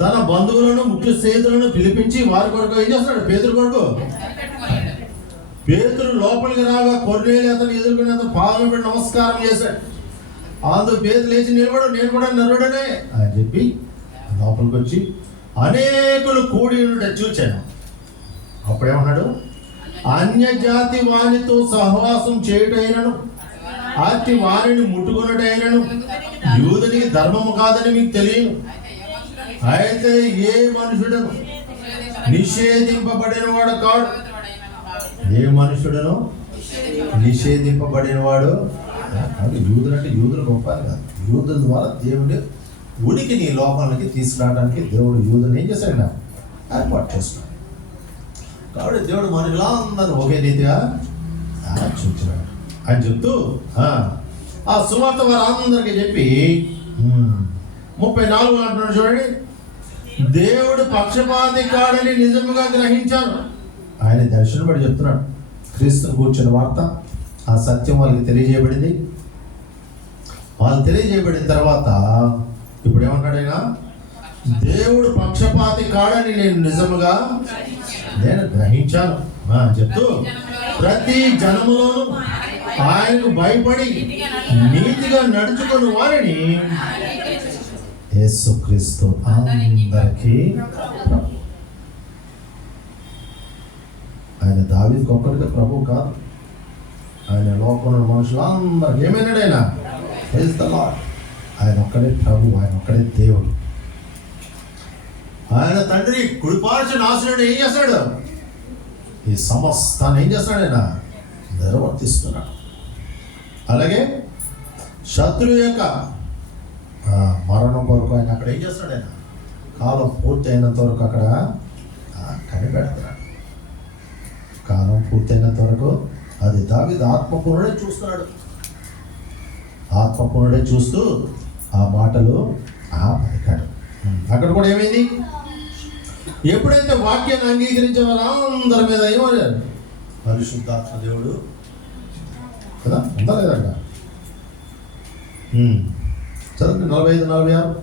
తన బంధువులను, ముఖ్య స్నేహితులను పిలిపించి వారి కొరకు ఏం చేస్తున్నాడు? పేతురు కొరకు. పేతురు లోపలికి రాగా కొర్నేలి అతను ఎదుర్కొని అతను పాదం పెట్టి నమస్కారం చేశాడు. అందుకు పేతురు లేచి నిలబడు, నేను కూడా నరుడనే అని చెప్పి లోపలికి వచ్చి అనేకులు కూడి చూచాను. అప్పుడేమన్నాడు? అన్యజాతి వారితో సహవాసం చేయుటైనను, అతి వారిని ముట్టుకొనుటైనను యూదునికి ధర్మము కాదని మీకు తెలియను. అయితే ఏ మనుషుడను నిషేధింపబడిన వాడు కాడు. ఏ మనుషుడను నిషేధింపబడిన వాడు కాదు. యూదులు అంటే యూదులు గొప్ప కాదు. యూదుల ద్వారా దేవుడు ఉనికిని లోకాలకి తీసుకురావడానికి దేవుడు యూదుని ఏం చేశాడు? ఏర్పాటు చేస్తున్నాడు. కాబట్టి దేవుడు మనుషులందరూ ఒకే రీతిగా చూస్తున్నాడు అని చెప్తూ ఆ సువార్త వారందరికీ చెప్పి 34 అంటున్నాడు చూడండి, దేవుడు పక్షపాతి కాడని నిజముగా గ్రహించాను. ఆయన దర్శనం బట్టి చెప్తున్నాడు. క్రీస్తుని కూర్చున్న వార్త, ఆ సత్యం వాళ్ళకి తెలియజేయబడింది. వాళ్ళు తెలియజేయబడిన తర్వాత ఇప్పుడు ఏమంటాడు ఆయన? దేవుడు పక్షపాతి కాడని నేను గ్రహించాను చెప్తూ, ప్రతి జనములోను ఆయనకు భయపడి నీతిగా నడుచుకుని వారిని యేసుక్రీస్తు అందరికీ ప్రభు. ఆయన దావీదుకు ఒక్కడిగా ప్రభు కాదు, ఆయన లోకంలో మనుషులందరికీ ఏమైనాడు? ఆయన ప్రైజ్ ది లార్డ్. ఆయన ఒక్కడే ప్రభు, ఆయన ఒక్కడే దేవుడు. ఆయన తండ్రి కుడిపార్శ్వ నాశనుడు ఏం చేస్తాడు? ఈ సమస్తాన్ని ఏం చేస్తాడు? ఆయన నిర్వర్తిస్తున్నాడు. అలాగే శత్రువు యొక్క మరణం కొరకు ఆయన అక్కడ ఏం చేస్తాడు? ఆయన కాలం పూర్తి అయినంత వరకు అక్కడ కనిపెడుతున్నాడు. కాలం పూర్తయినంత వరకు అది దావీదు ఆత్మపూర్ణుడే చూస్తున్నాడు. ఆత్మపూర్ణుడే చూస్తూ ఆ మాటలు పలికాడు. అక్కడ కూడా ఏమైంది? ఎప్పుడైతే వాక్యాన్ని అంగీకరించే వారందరి మీద ఏమన్నారు? పరిశుద్ధాత్మ దేవుడు కదా, ఉందా లేదంట? చదువు 45-46.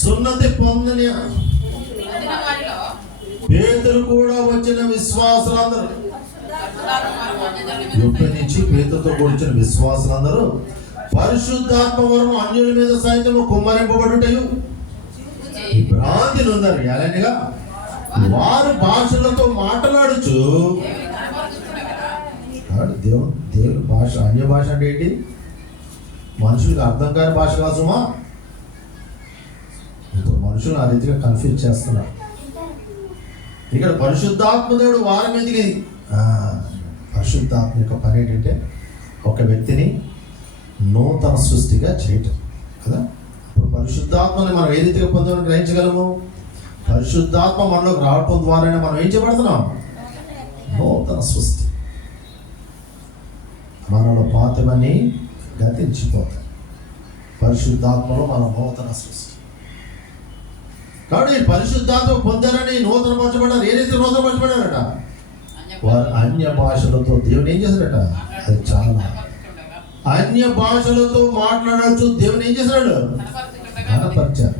సున్నతి పొందిన వారిలో పేతురు కూడా వచ్చిన విశ్వాసులందరూ, ఎప్పటి నుంచి పేతురుతో కూర్చున్న విశ్వాసులందరూ పరిశుద్ధాత్మ వరం అన్యుల మీద సైతము కుమ్మరింపబడుటయు ఈ భ్రాంతి నొందారు. ఎలానిగా వారు భాషలతో మాట్లాడుచు, దేవుని భాష, అన్య భాష అంటే ఏంటి? మనుషులకు అర్థం కాని భాష కాసుమా? ఇప్పుడు మనుషులు ఆ రీతిగా కన్ఫ్యూజ్ చేస్తున్నారు. ఇక్కడ పరిశుద్ధాత్మ దేవుడు వారి మీదకి, పరిశుద్ధాత్మ యొక్క పని ఏంటంటే ఒక వ్యక్తిని నూతన సృష్టిగా చేయటం కదా. ఇప్పుడు పరిశుద్ధాత్మని మనం ఏ రీతిగా పొందాలని గ్రహించగలము? పరిశుద్ధాత్మ మనలోకి రావటం ద్వారానే మనం ఏం చేయబడుతున్నాం? నూతన సృష్టి. మనలో పాతవన్నీ గతించిపోతాయి. పరిశుద్ధాత్మలో మనం నూతన సృష్టి. కాబట్టి పరిశుద్ధాత్మ పొందారని నూతన పరచబడ్డారు. ఏ రీతి నూతన పరచబడ్డారట? వారు అన్య భాషలతో దేవుని ఏం చేశారట? అది చాలా అన్య భాషలతో మాట్లాడచ్చు. దేవుని ఏం చేశాడు? కనపరిచారు.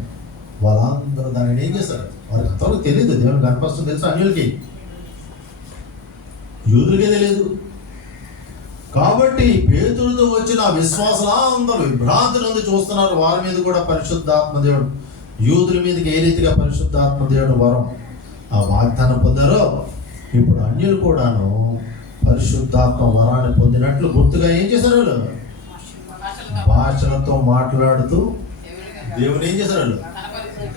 వాళ్ళందరూ దానిని ఏం చేశారు? వారికి అంతవరకు తెలియదు దేవుని కనపరుస్తుంది. తెలుసు అన్యులకి, యూదులకే తెలియదు. కాబట్టి పేతురుతో వచ్చిన విశ్వాసులందరూ విభ్రాంతులందరూ చూస్తున్నారు. వారి మీద కూడా పరిశుద్ధాత్మ దేవుడు, యూదుల మీదకి ఏ రీతిగా పరిశుద్ధాత్మ దేవుడు వరం ఆ వాగ్దానం పొందారో, ఇప్పుడు అన్యులు కూడాను పరిశుద్ధాత్మ వరాన్ని పొందినట్లు గుర్తుగా ఏం చేశారు? వాళ్ళు భాషలతో మాట్లాడుతూ దేవుని ఏం చేశారు? వాళ్ళు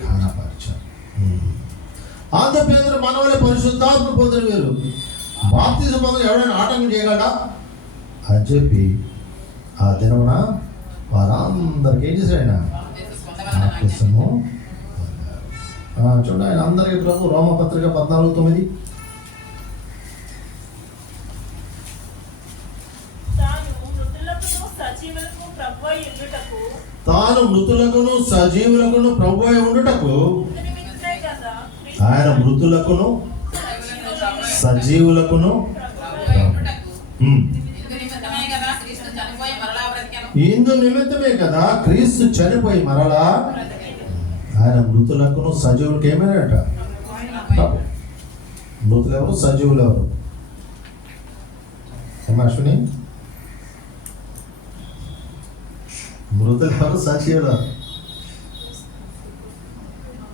కనపరిచారు. ఆంధ్ర పేదలు మనవలే పరిశుద్ధాత్మ పొందిన వీరు బాప్తిజం పొందిన ఎవరైనా ఆటంకం చేయగలడా అని చెప్పి ఆ దినమున వారందరికీ ఏం చేశాడు? ఆయన బాప్తిజము చూడండి. ఆయన అందరికీ ప్రభు రోమపత్రిక 14:9 తాను మృతులకును సజీవులకును ప్రభువై ఉండుటకు, ఆయన మృతులకును సజీవులకును ఇందు నిమిత్తమే కదా క్రీస్తు చనిపోయి మరలా, ఆయన మృతులకును సజీవులకు ఏమైనాట? మృతులు ఎవరు? సజీవులు ఎవరు? అశ్విని, మృతులు ఎవరు? సజీవులు.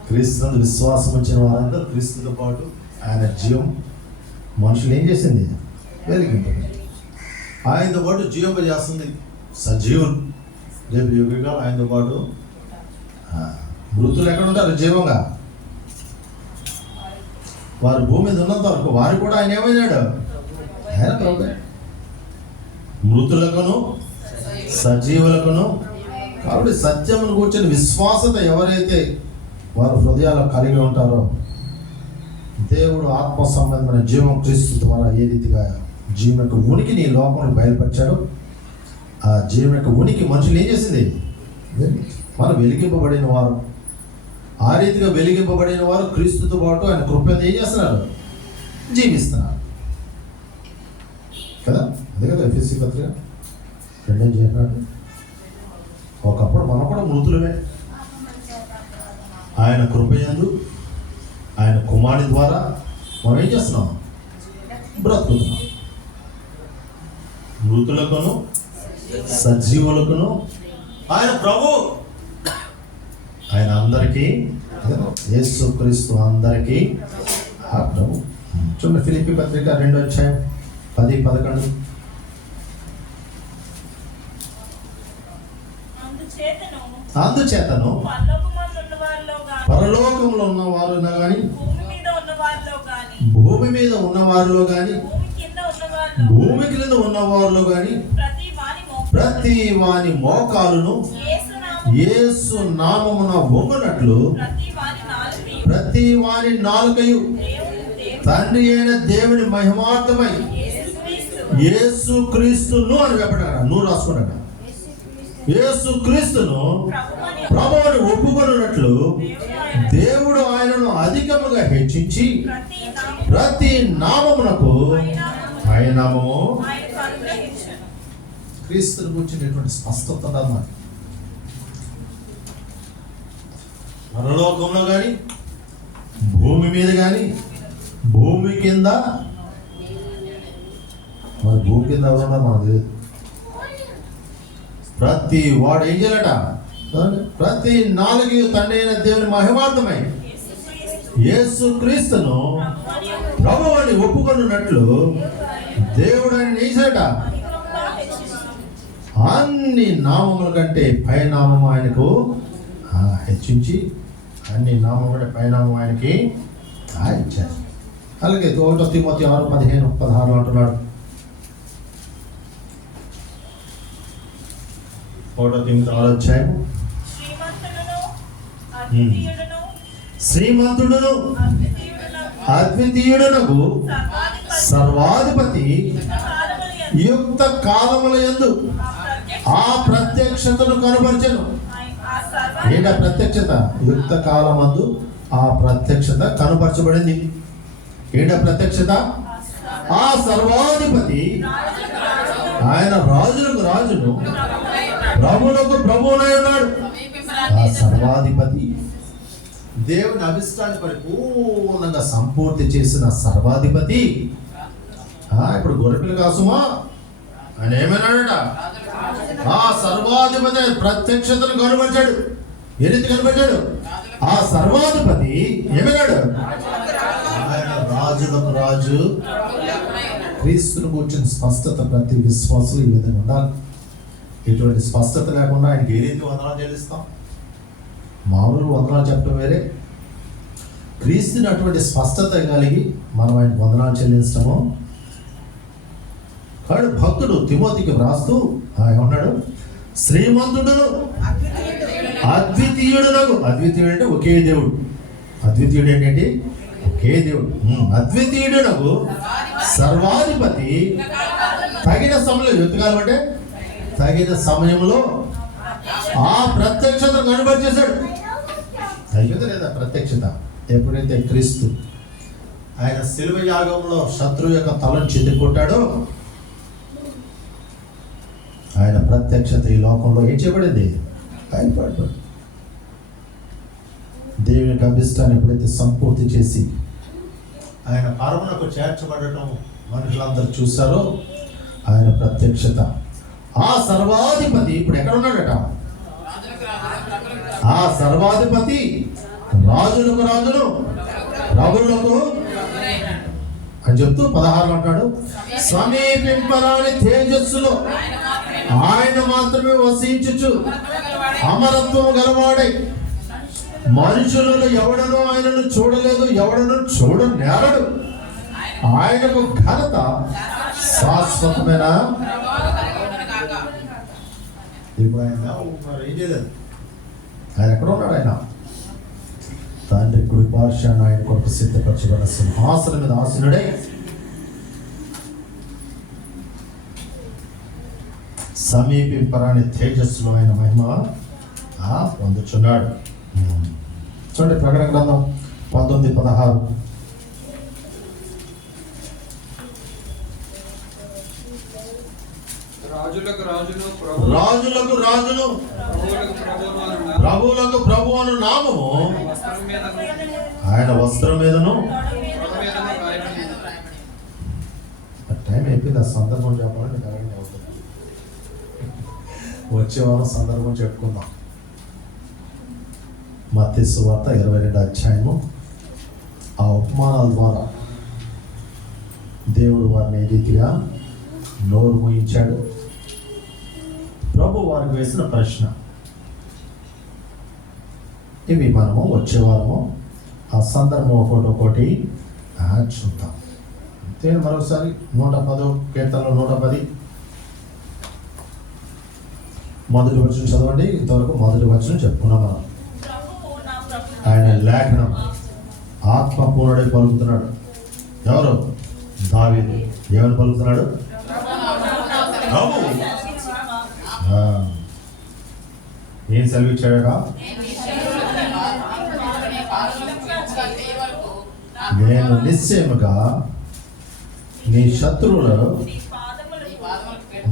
క్రీస్తు విశ్వాసం వచ్చిన వారందరూ క్రీస్తుతో పాటు ఆయన జీవం మనుషులు ఏం చేసింది? వెలిగింపండి. ఆయనతో పాటు జీవింపజేస్తుంది సజీవులు. రేపు యుగాలు ఆయనతో పాటు మృతులు ఎక్కడ ఉంటారు? జీవంగా. వారు భూమి మీద ఉన్నంత వరకు వారు కూడా ఆయన ఏమైనాడు? ఆయన ప్రభువే. మృతులకును సజీవులకును. కాబట్టి సత్యమును కూర్చొని విశ్వాసత ఎవరైతే వారు హృదయాలు కలిగి ఉంటారో, దేవుడు ఆత్మ సంబంధమైన జీవం క్రీస్తు ద్వారా ఏ రీతిగా జీవనకు ఉనికిని లోకంలో బయలుపరిచాడు, ఆ జీవం యొక్క ఉనికి మనుషులు ఏం చేసింది? మనం వెలిగింపబడిన వారు. ఆ రీతిగా వెలిగింపబడిన వారు క్రీస్తుతో పాటు ఆయన కృపను ఏం చేస్తున్నారు? జీవిస్తున్నారు కదా. అదే కదా ఎఫెసీ పత్రిక 2వ అధ్యాయం. ఒకప్పుడు మనం కూడా మృతులమే. ఆయన కృపయందు ఆయన కుమారుని ద్వారా మనం ఏం చేస్తున్నాం? బ్రతుకుతున్నాం. మృతులకును సజీవులకును ఆయన ప్రభు. ఆయన అందరికీ, యేసుక్రీస్తు అందరికీ ఆ ప్రభు. చూడండి ఫిలిప్పీ పత్రిక 2వ అధ్యాయం 10-11. అందుచేతను పరలోకంలో ఉన్నవారు కానీ, భూమి మీద ఉన్నవారిలో కానీ, భూమి క్రింద ఉన్నవారిలో కానీ ప్రతి వాని మోకాలును యేసు నామమున వంగునట్లు ప్రతి వాని నాలుకయు తండ్రి అయిన దేవుని మహిమార్థమై యేసు క్రీస్తును అని చెప్పాడు. నువ్వు రాసుకున్నాడు. యేసు క్రీస్తును ప్రభువుని ఒప్పుకొనున్నట్లు దేవుడు ఆయనను అధికముగా హెచ్చించి ప్రతి నామమునకు ఆయన నామము క్రీస్తుని కూర్చునేటువంటి స్పష్టత అన్నమాట. పరలోకంలో కానీ, భూమి మీద కానీ, భూమి కింద, మరి భూమి కింద ఎవరన్నా మనకు తెలియదు. ప్రతి వాడు ఏం చేయాలట? ప్రతి నాలుగు తండ్రి అయిన దేవుని మహిమార్థమై యేసు క్రీస్తును ప్రభువుని ఒప్పుకొనున్నట్లు దేవుడు ఆయన చేశాడట. అన్ని నామముల కంటే పై నామము ఆయనకు హెచ్చించి, అన్ని నామం కంటే పై నామం ఆయనకి ఇచ్చారు. అలాగే 1 తిమోతి 6:15-16 అంటున్నాడు. 1 తిమోతి 6వ అధ్యాయం. శ్రీమంతుడును అద్వితీయుడునగు సర్వాధిపతి యుక్త కాలములయందు ఆ ప్రత్యక్షతను కనబరచెను. ఏంటి ఆ ప్రత్యక్షత? యుక్త కాలమందు ఆ ప్రత్యక్షత కనబరచబడింది. ఏంటి ఆ ప్రత్యక్షత? ఆ సర్వాధిపతి, ఆయన రాజులకు రాజును ప్రభువులకు ప్రభువునై ఉన్నాడు. ఆ సర్వాధిపతి, దేవుని అభిష్టాన్ని పరిపూర్ణంగా సంపూర్తి చేసిన సర్వాధిపతి. ఇప్పుడు గొర్రెపిల్ల కాసుమా ఆయన ఏమైనాడట? ఆ సర్వాధిపతి ప్రత్యక్షతను కనబరిచాడు. ఏ రీతి కనబరిచాడు? ఆ సర్వాధిపతి ఏమైనాడు? ఆయన రాజులకు రాజు. క్రీస్తును కూర్చున్న స్పష్టత ప్రతి విశ్వాసులు ఈ విధంగా ఉండాలి. ఇటువంటి స్పష్టత లేకుండా ఆయనకి ఏ రీతి వందనాలు చెల్లిస్తాం? మామూలు వందనాలు చెప్పడం వేరే, క్రీస్తుని అటువంటి స్పష్టత కలిగి మనం ఆయనకు వందనాలు చెల్లించడము. కాబట్టి భక్తుడు తిమోతికి వ్రాస్తూ ఏమన్నాడు? శ్రీమంతుడును అద్వితీయుడునగు. అద్వితీయుడు అంటే ఒకే దేవుడు. అద్వితీయుడు ఏంటంటే ఒకే దేవుడు. అద్వితీయుడునగు సర్వాధిపతి తగిన సమయంలో, యుద్ధకాలం అంటే తగిన సమయంలో ఆ ప్రత్యక్షతను కనబరిచేశాడు. అయిపోతే లేదా ప్రత్యక్షత? ఎప్పుడైతే క్రీస్తు ఆయన శిలువ యాగంలో శత్రువు యొక్క తలను చిత్తుకొట్టాడో, ఆయన ప్రత్యక్షత ఈ లోకంలో ఏం చేయబడింది? బయటపడ్డాడు. దేవుని యొక్క అభిష్టాన్ని ఎప్పుడైతే సంపూర్తి చేసి ఆయన పరమునకు చేర్చబడటం మనుషులందరూ చూశారో, ఆయన ప్రత్యక్షత. ఆ సర్వాధిపతి ఇప్పుడు ఎక్కడ ఉన్నాడట? ఆ సర్వాధిపతి రాజులకు రాజును ప్రభువులకు అని చెప్తూ 16 అంటాడు. సమీపింపరాని తేజస్సులో ఆయన మాత్రమే వసించుచు అమరత్వం గలవాడై మనుషులలో ఎవడనో ఆయనను చూడలేదు, ఎవడనో చూడనేరడు. ఆయనకు ఘనత శాశ్వతమైన. ఇప్పుడు ఆయన ఏం చేయలేదు. ఆయన ఎక్కడ ఉన్నాడు? ఆయన తండ్రి కుడి పార్శ్వాన ఆయన కొరకు సిద్ధపరచబడిన సింహాసనం మీద ఆసీనుడై సమీపింపరాని తేజస్సులో ఆయన మహిమ పొందుచున్నాడు. చూడండి ప్రకటన గ్రంథం 19:16. రాజులకు రాజును రాజులకు రాజును ప్రభువులకు ప్రభు అను నామము ఆయన వస్త్రం మీదను. టైం అయిపోయింది. ఆ సందర్భం చెప్పాలంటే కరెక్ట్ అవుతుంది. వచ్చే వారం సందర్భం చెప్పుకుందాం. మత్తయి సువార్త 22వ అధ్యాయము. ఆ ఉపమానాల ద్వారా దేవుడు వారిని ఏ రీతిగా నోరు మూయించాడు. ప్రభు వారికి వేసిన ప్రశ్న ఇవి మనము వచ్చే వారము ఆ సందర్భం ఒకటి చూద్దాం. అంతే. మరొకసారి 110 కీర్తనలో 110 మొదటి వచనం చదవండి. ఇంతవరకు మొదటి వచనం చెప్పుకున్నాం మనం. ఆయన లేఖనం ఆత్మపూర్ణుడై పలుకుతున్నాడు. ఎవరు? దావీదు. ఏమని పలుకుతున్నాడు? ఏం సెలవిచ్చాడట? నేను నిశ్చయముగా నీ శత్రువులు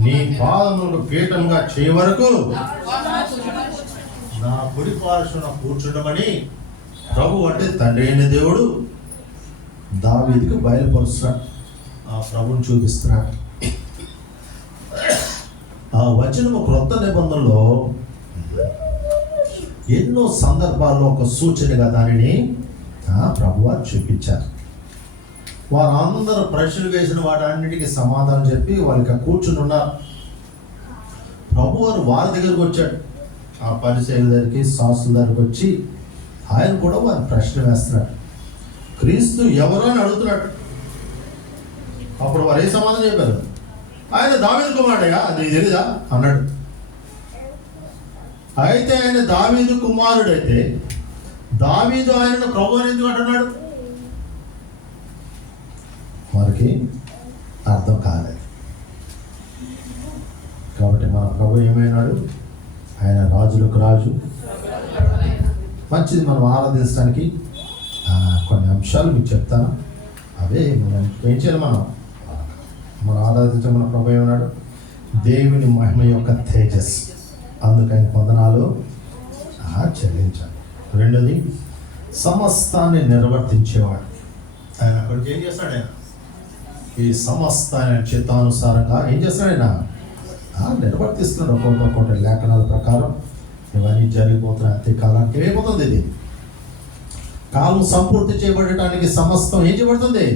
నీ పాదములకు పీఠంగా చేయ వరకు నా కుడి పార్శ్వన కూర్చుండమని ప్రభు అంటే తండ్రి అయిన దేవుడు దావీదుకు బయలుపరుస్తున్నాడు. ఆ ప్రభుని చూపిస్తున్నాడు. ఆ వచనము క్రొత్త నిబంధనలో ఎన్నో సందర్భాల్లో ఒక సూచనగా దానిని ప్రభువారు చూపించారు. వారందరూ ప్రశ్నలు వేసిన వాటన్నిటికీ సమాధానం చెప్పి వాళ్ళకి కూర్చుని ఉన్నారు. ప్రభువారు వారి దగ్గరికి వచ్చాడు. ఆ పరిచయుల దగ్గరికి, శాస్త్రుల దగ్గరికి వచ్చి ఆయన కూడా వారి ప్రశ్న వేస్తున్నాడు. క్రీస్తు ఎవరు అని అడుగుతున్నాడు. అప్పుడు వారు ఏ సమాధానం చెప్పారు? ఆయన దావీదు కుమారుడయ్యా, అది తెలీదా అన్నాడు. అయితే ఆయన దావీదు కుమారుడైతే దావీదు ఆయనను ప్రభు అని ఎందుకు అంటున్నాడు? వారికి అర్థం కాలేదు. కాబట్టి మన ప్రభు ఏమైనాడు? ఆయన రాజులకు రాజు. మంచిది. మనం ఆరాధించడానికి కొన్ని అంశాలు మీకు చెప్తాను. అవే మనం ఏం చేయాలి? మనం ఆరాధించే మన ప్రభు ఏమన్నాడు? దేవుని మహిమ యొక్క తేజస్, అందుకని వందనాలు చెల్లించాలి. రెండోది, సమస్తాన్ని నిర్వర్తించేవాడు. ఆయన అక్కడికి ఏం చేస్తాడు? ఆయన ఈ సమస్తాన్ని చిత్తానుసారంగా ఏం చేస్తాడు? ఆయన నిర్వర్తిస్తున్నాడు. ఒక్కొక్కటి లేఖనాల ప్రకారం ఇవన్నీ జరిగిపోతున్నాయి. అంత్యకాలానికి ఏమైపోతుంది? ఇది కాలం సంపూర్తి చేయబడటానికి సమస్తం ఏం చేయబడుతుంది?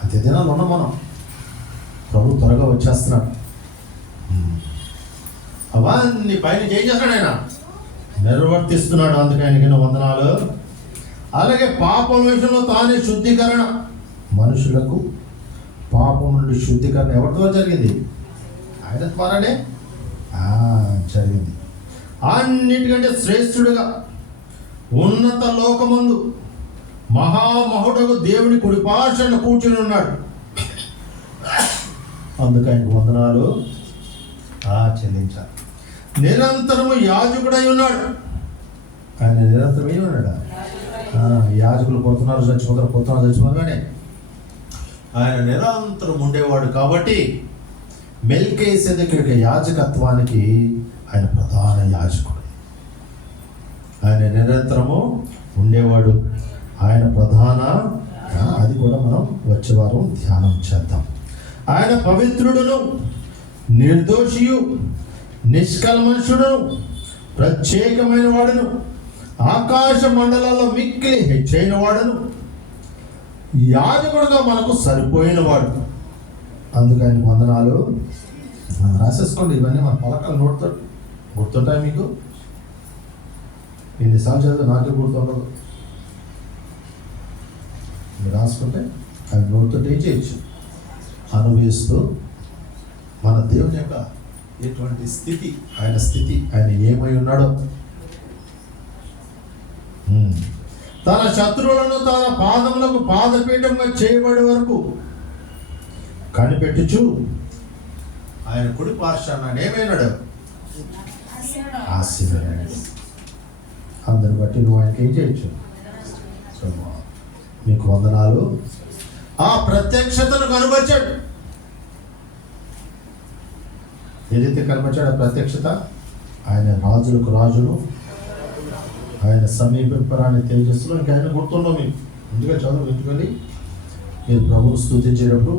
అతి దినాలు ఉన్నాం మనం. ప్రభు త్వరగా వచ్చేస్తున్నాడు. అవన్నీ పైన ఏం చేస్తాడు? ఆయన నిర్వర్తిస్తున్నాడు. అందుకే ఆయనకి వందనాలు. అలాగే పాపం విషయంలో తానే శుద్ధీకరణ, మనుషులకు పాపం నుండి శుద్ధీకరణ ఎవరి ద్వారా జరిగింది? ఆయన ద్వారానే జరిగింది. అన్నిటికంటే శ్రేష్ఠుడుగా ఉన్నత లోకమందు మహామహుడకు దేవుని కుడి పార్శ్వన కూర్చుని ఉన్నాడు. అందుకు ఆయనకు వందనాలు చెల్లించాలి. నిరంతరము యాజకుడై ఉన్నాడు. ఆయన నిరంతరం ఏమి ఉన్నాడు? యాజకులు పోతున్నారు, చచ్చిపోతారు కానీ ఆయన నిరంతరం ఉండేవాడు. కాబట్టి మెల్కీసెదెకుడి యాజకత్వానికి ఆయన ప్రధాన యాజకుడు. ఆయన నిరంతరము ఉండేవాడు. ఆయన ప్రధాన, అది కూడా మనం వచ్చే వారం ధ్యానం చేద్దాం. ఆయన పవిత్రుడును, నిర్దోషియు, నిష్కల్మషుడును, ప్రత్యేకమైన వాడును, ఆకాశ మండలాల్లో మిక్కిలి హెచ్చైన వాడును, యాజకుడుగా మనకు సరిపోయిన వాడు. అందుకని వందనాలు రాసేసుకోండి. ఇవన్నీ మన పలకాలు నోటుతాడు. గుర్తుంటాయి మీకు? ఎన్నిసార్లు చదివి నాకే గుర్తుండదు. మీరు రాసుకుంటే అవి నోటుతో ఏం చేయొచ్చు? అనుభవిస్తూ మన దేవుని యొక్క ఎటువంటి స్థితి, ఆయన స్థితి, ఆయన ఏమై ఉన్నాడో, తన శత్రువులను తన పాదములకు పాదపీఠంగా చేయబడే వరకు కనిపెట్టుచు ఆయన కుడి పార్శ్వాన ఏమైనాడు? ఆశీర్వాదాలు. అందరు బట్టి నువ్వు ఆయనకి ఏం చేయొచ్చు? సో మీకు వందనాలు. ఆ ప్రత్యక్షతను కనుగొచ్చాడు. ఏదైతే కనుగొచ్చాడు ఆ ప్రత్యక్షత, ఆయన రాజులకు రాజును, ఆయన సమీపింపరాని తేజస్సులో. ఇంకా ఆయన గుర్తుండవు మీకు, ముందుగా చదువు పెట్టుకొని మీరు ప్రభువును స్తుతించేటప్పుడు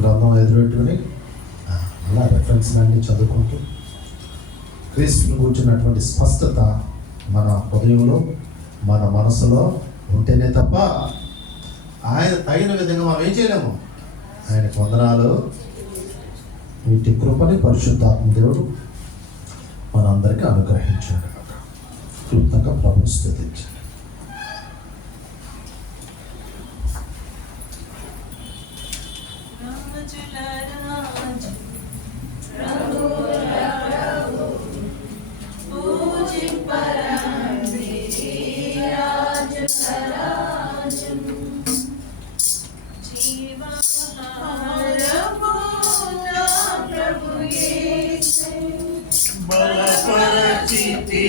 గ్రంథం ఎదురుపెట్టుకొని అలా రెఫరెన్స్ అన్నీ చదువుకుంటూ క్రీస్తుని కూర్చున్నటువంటి స్పష్టత మన హృదయంలో మన మనసులో ఉంటేనే తప్ప ఆయన తగిన విధంగా మనం ఏం చేయలేము. ఆయనకు వందనాలు. వీటి కృపని పరిశుద్ధాత్మ దేవుడు మనందరికీ అనుగ్రహించాడు. క్లుప్తంగా ప్రభుని స్తుతించాడు. బలపరచితివి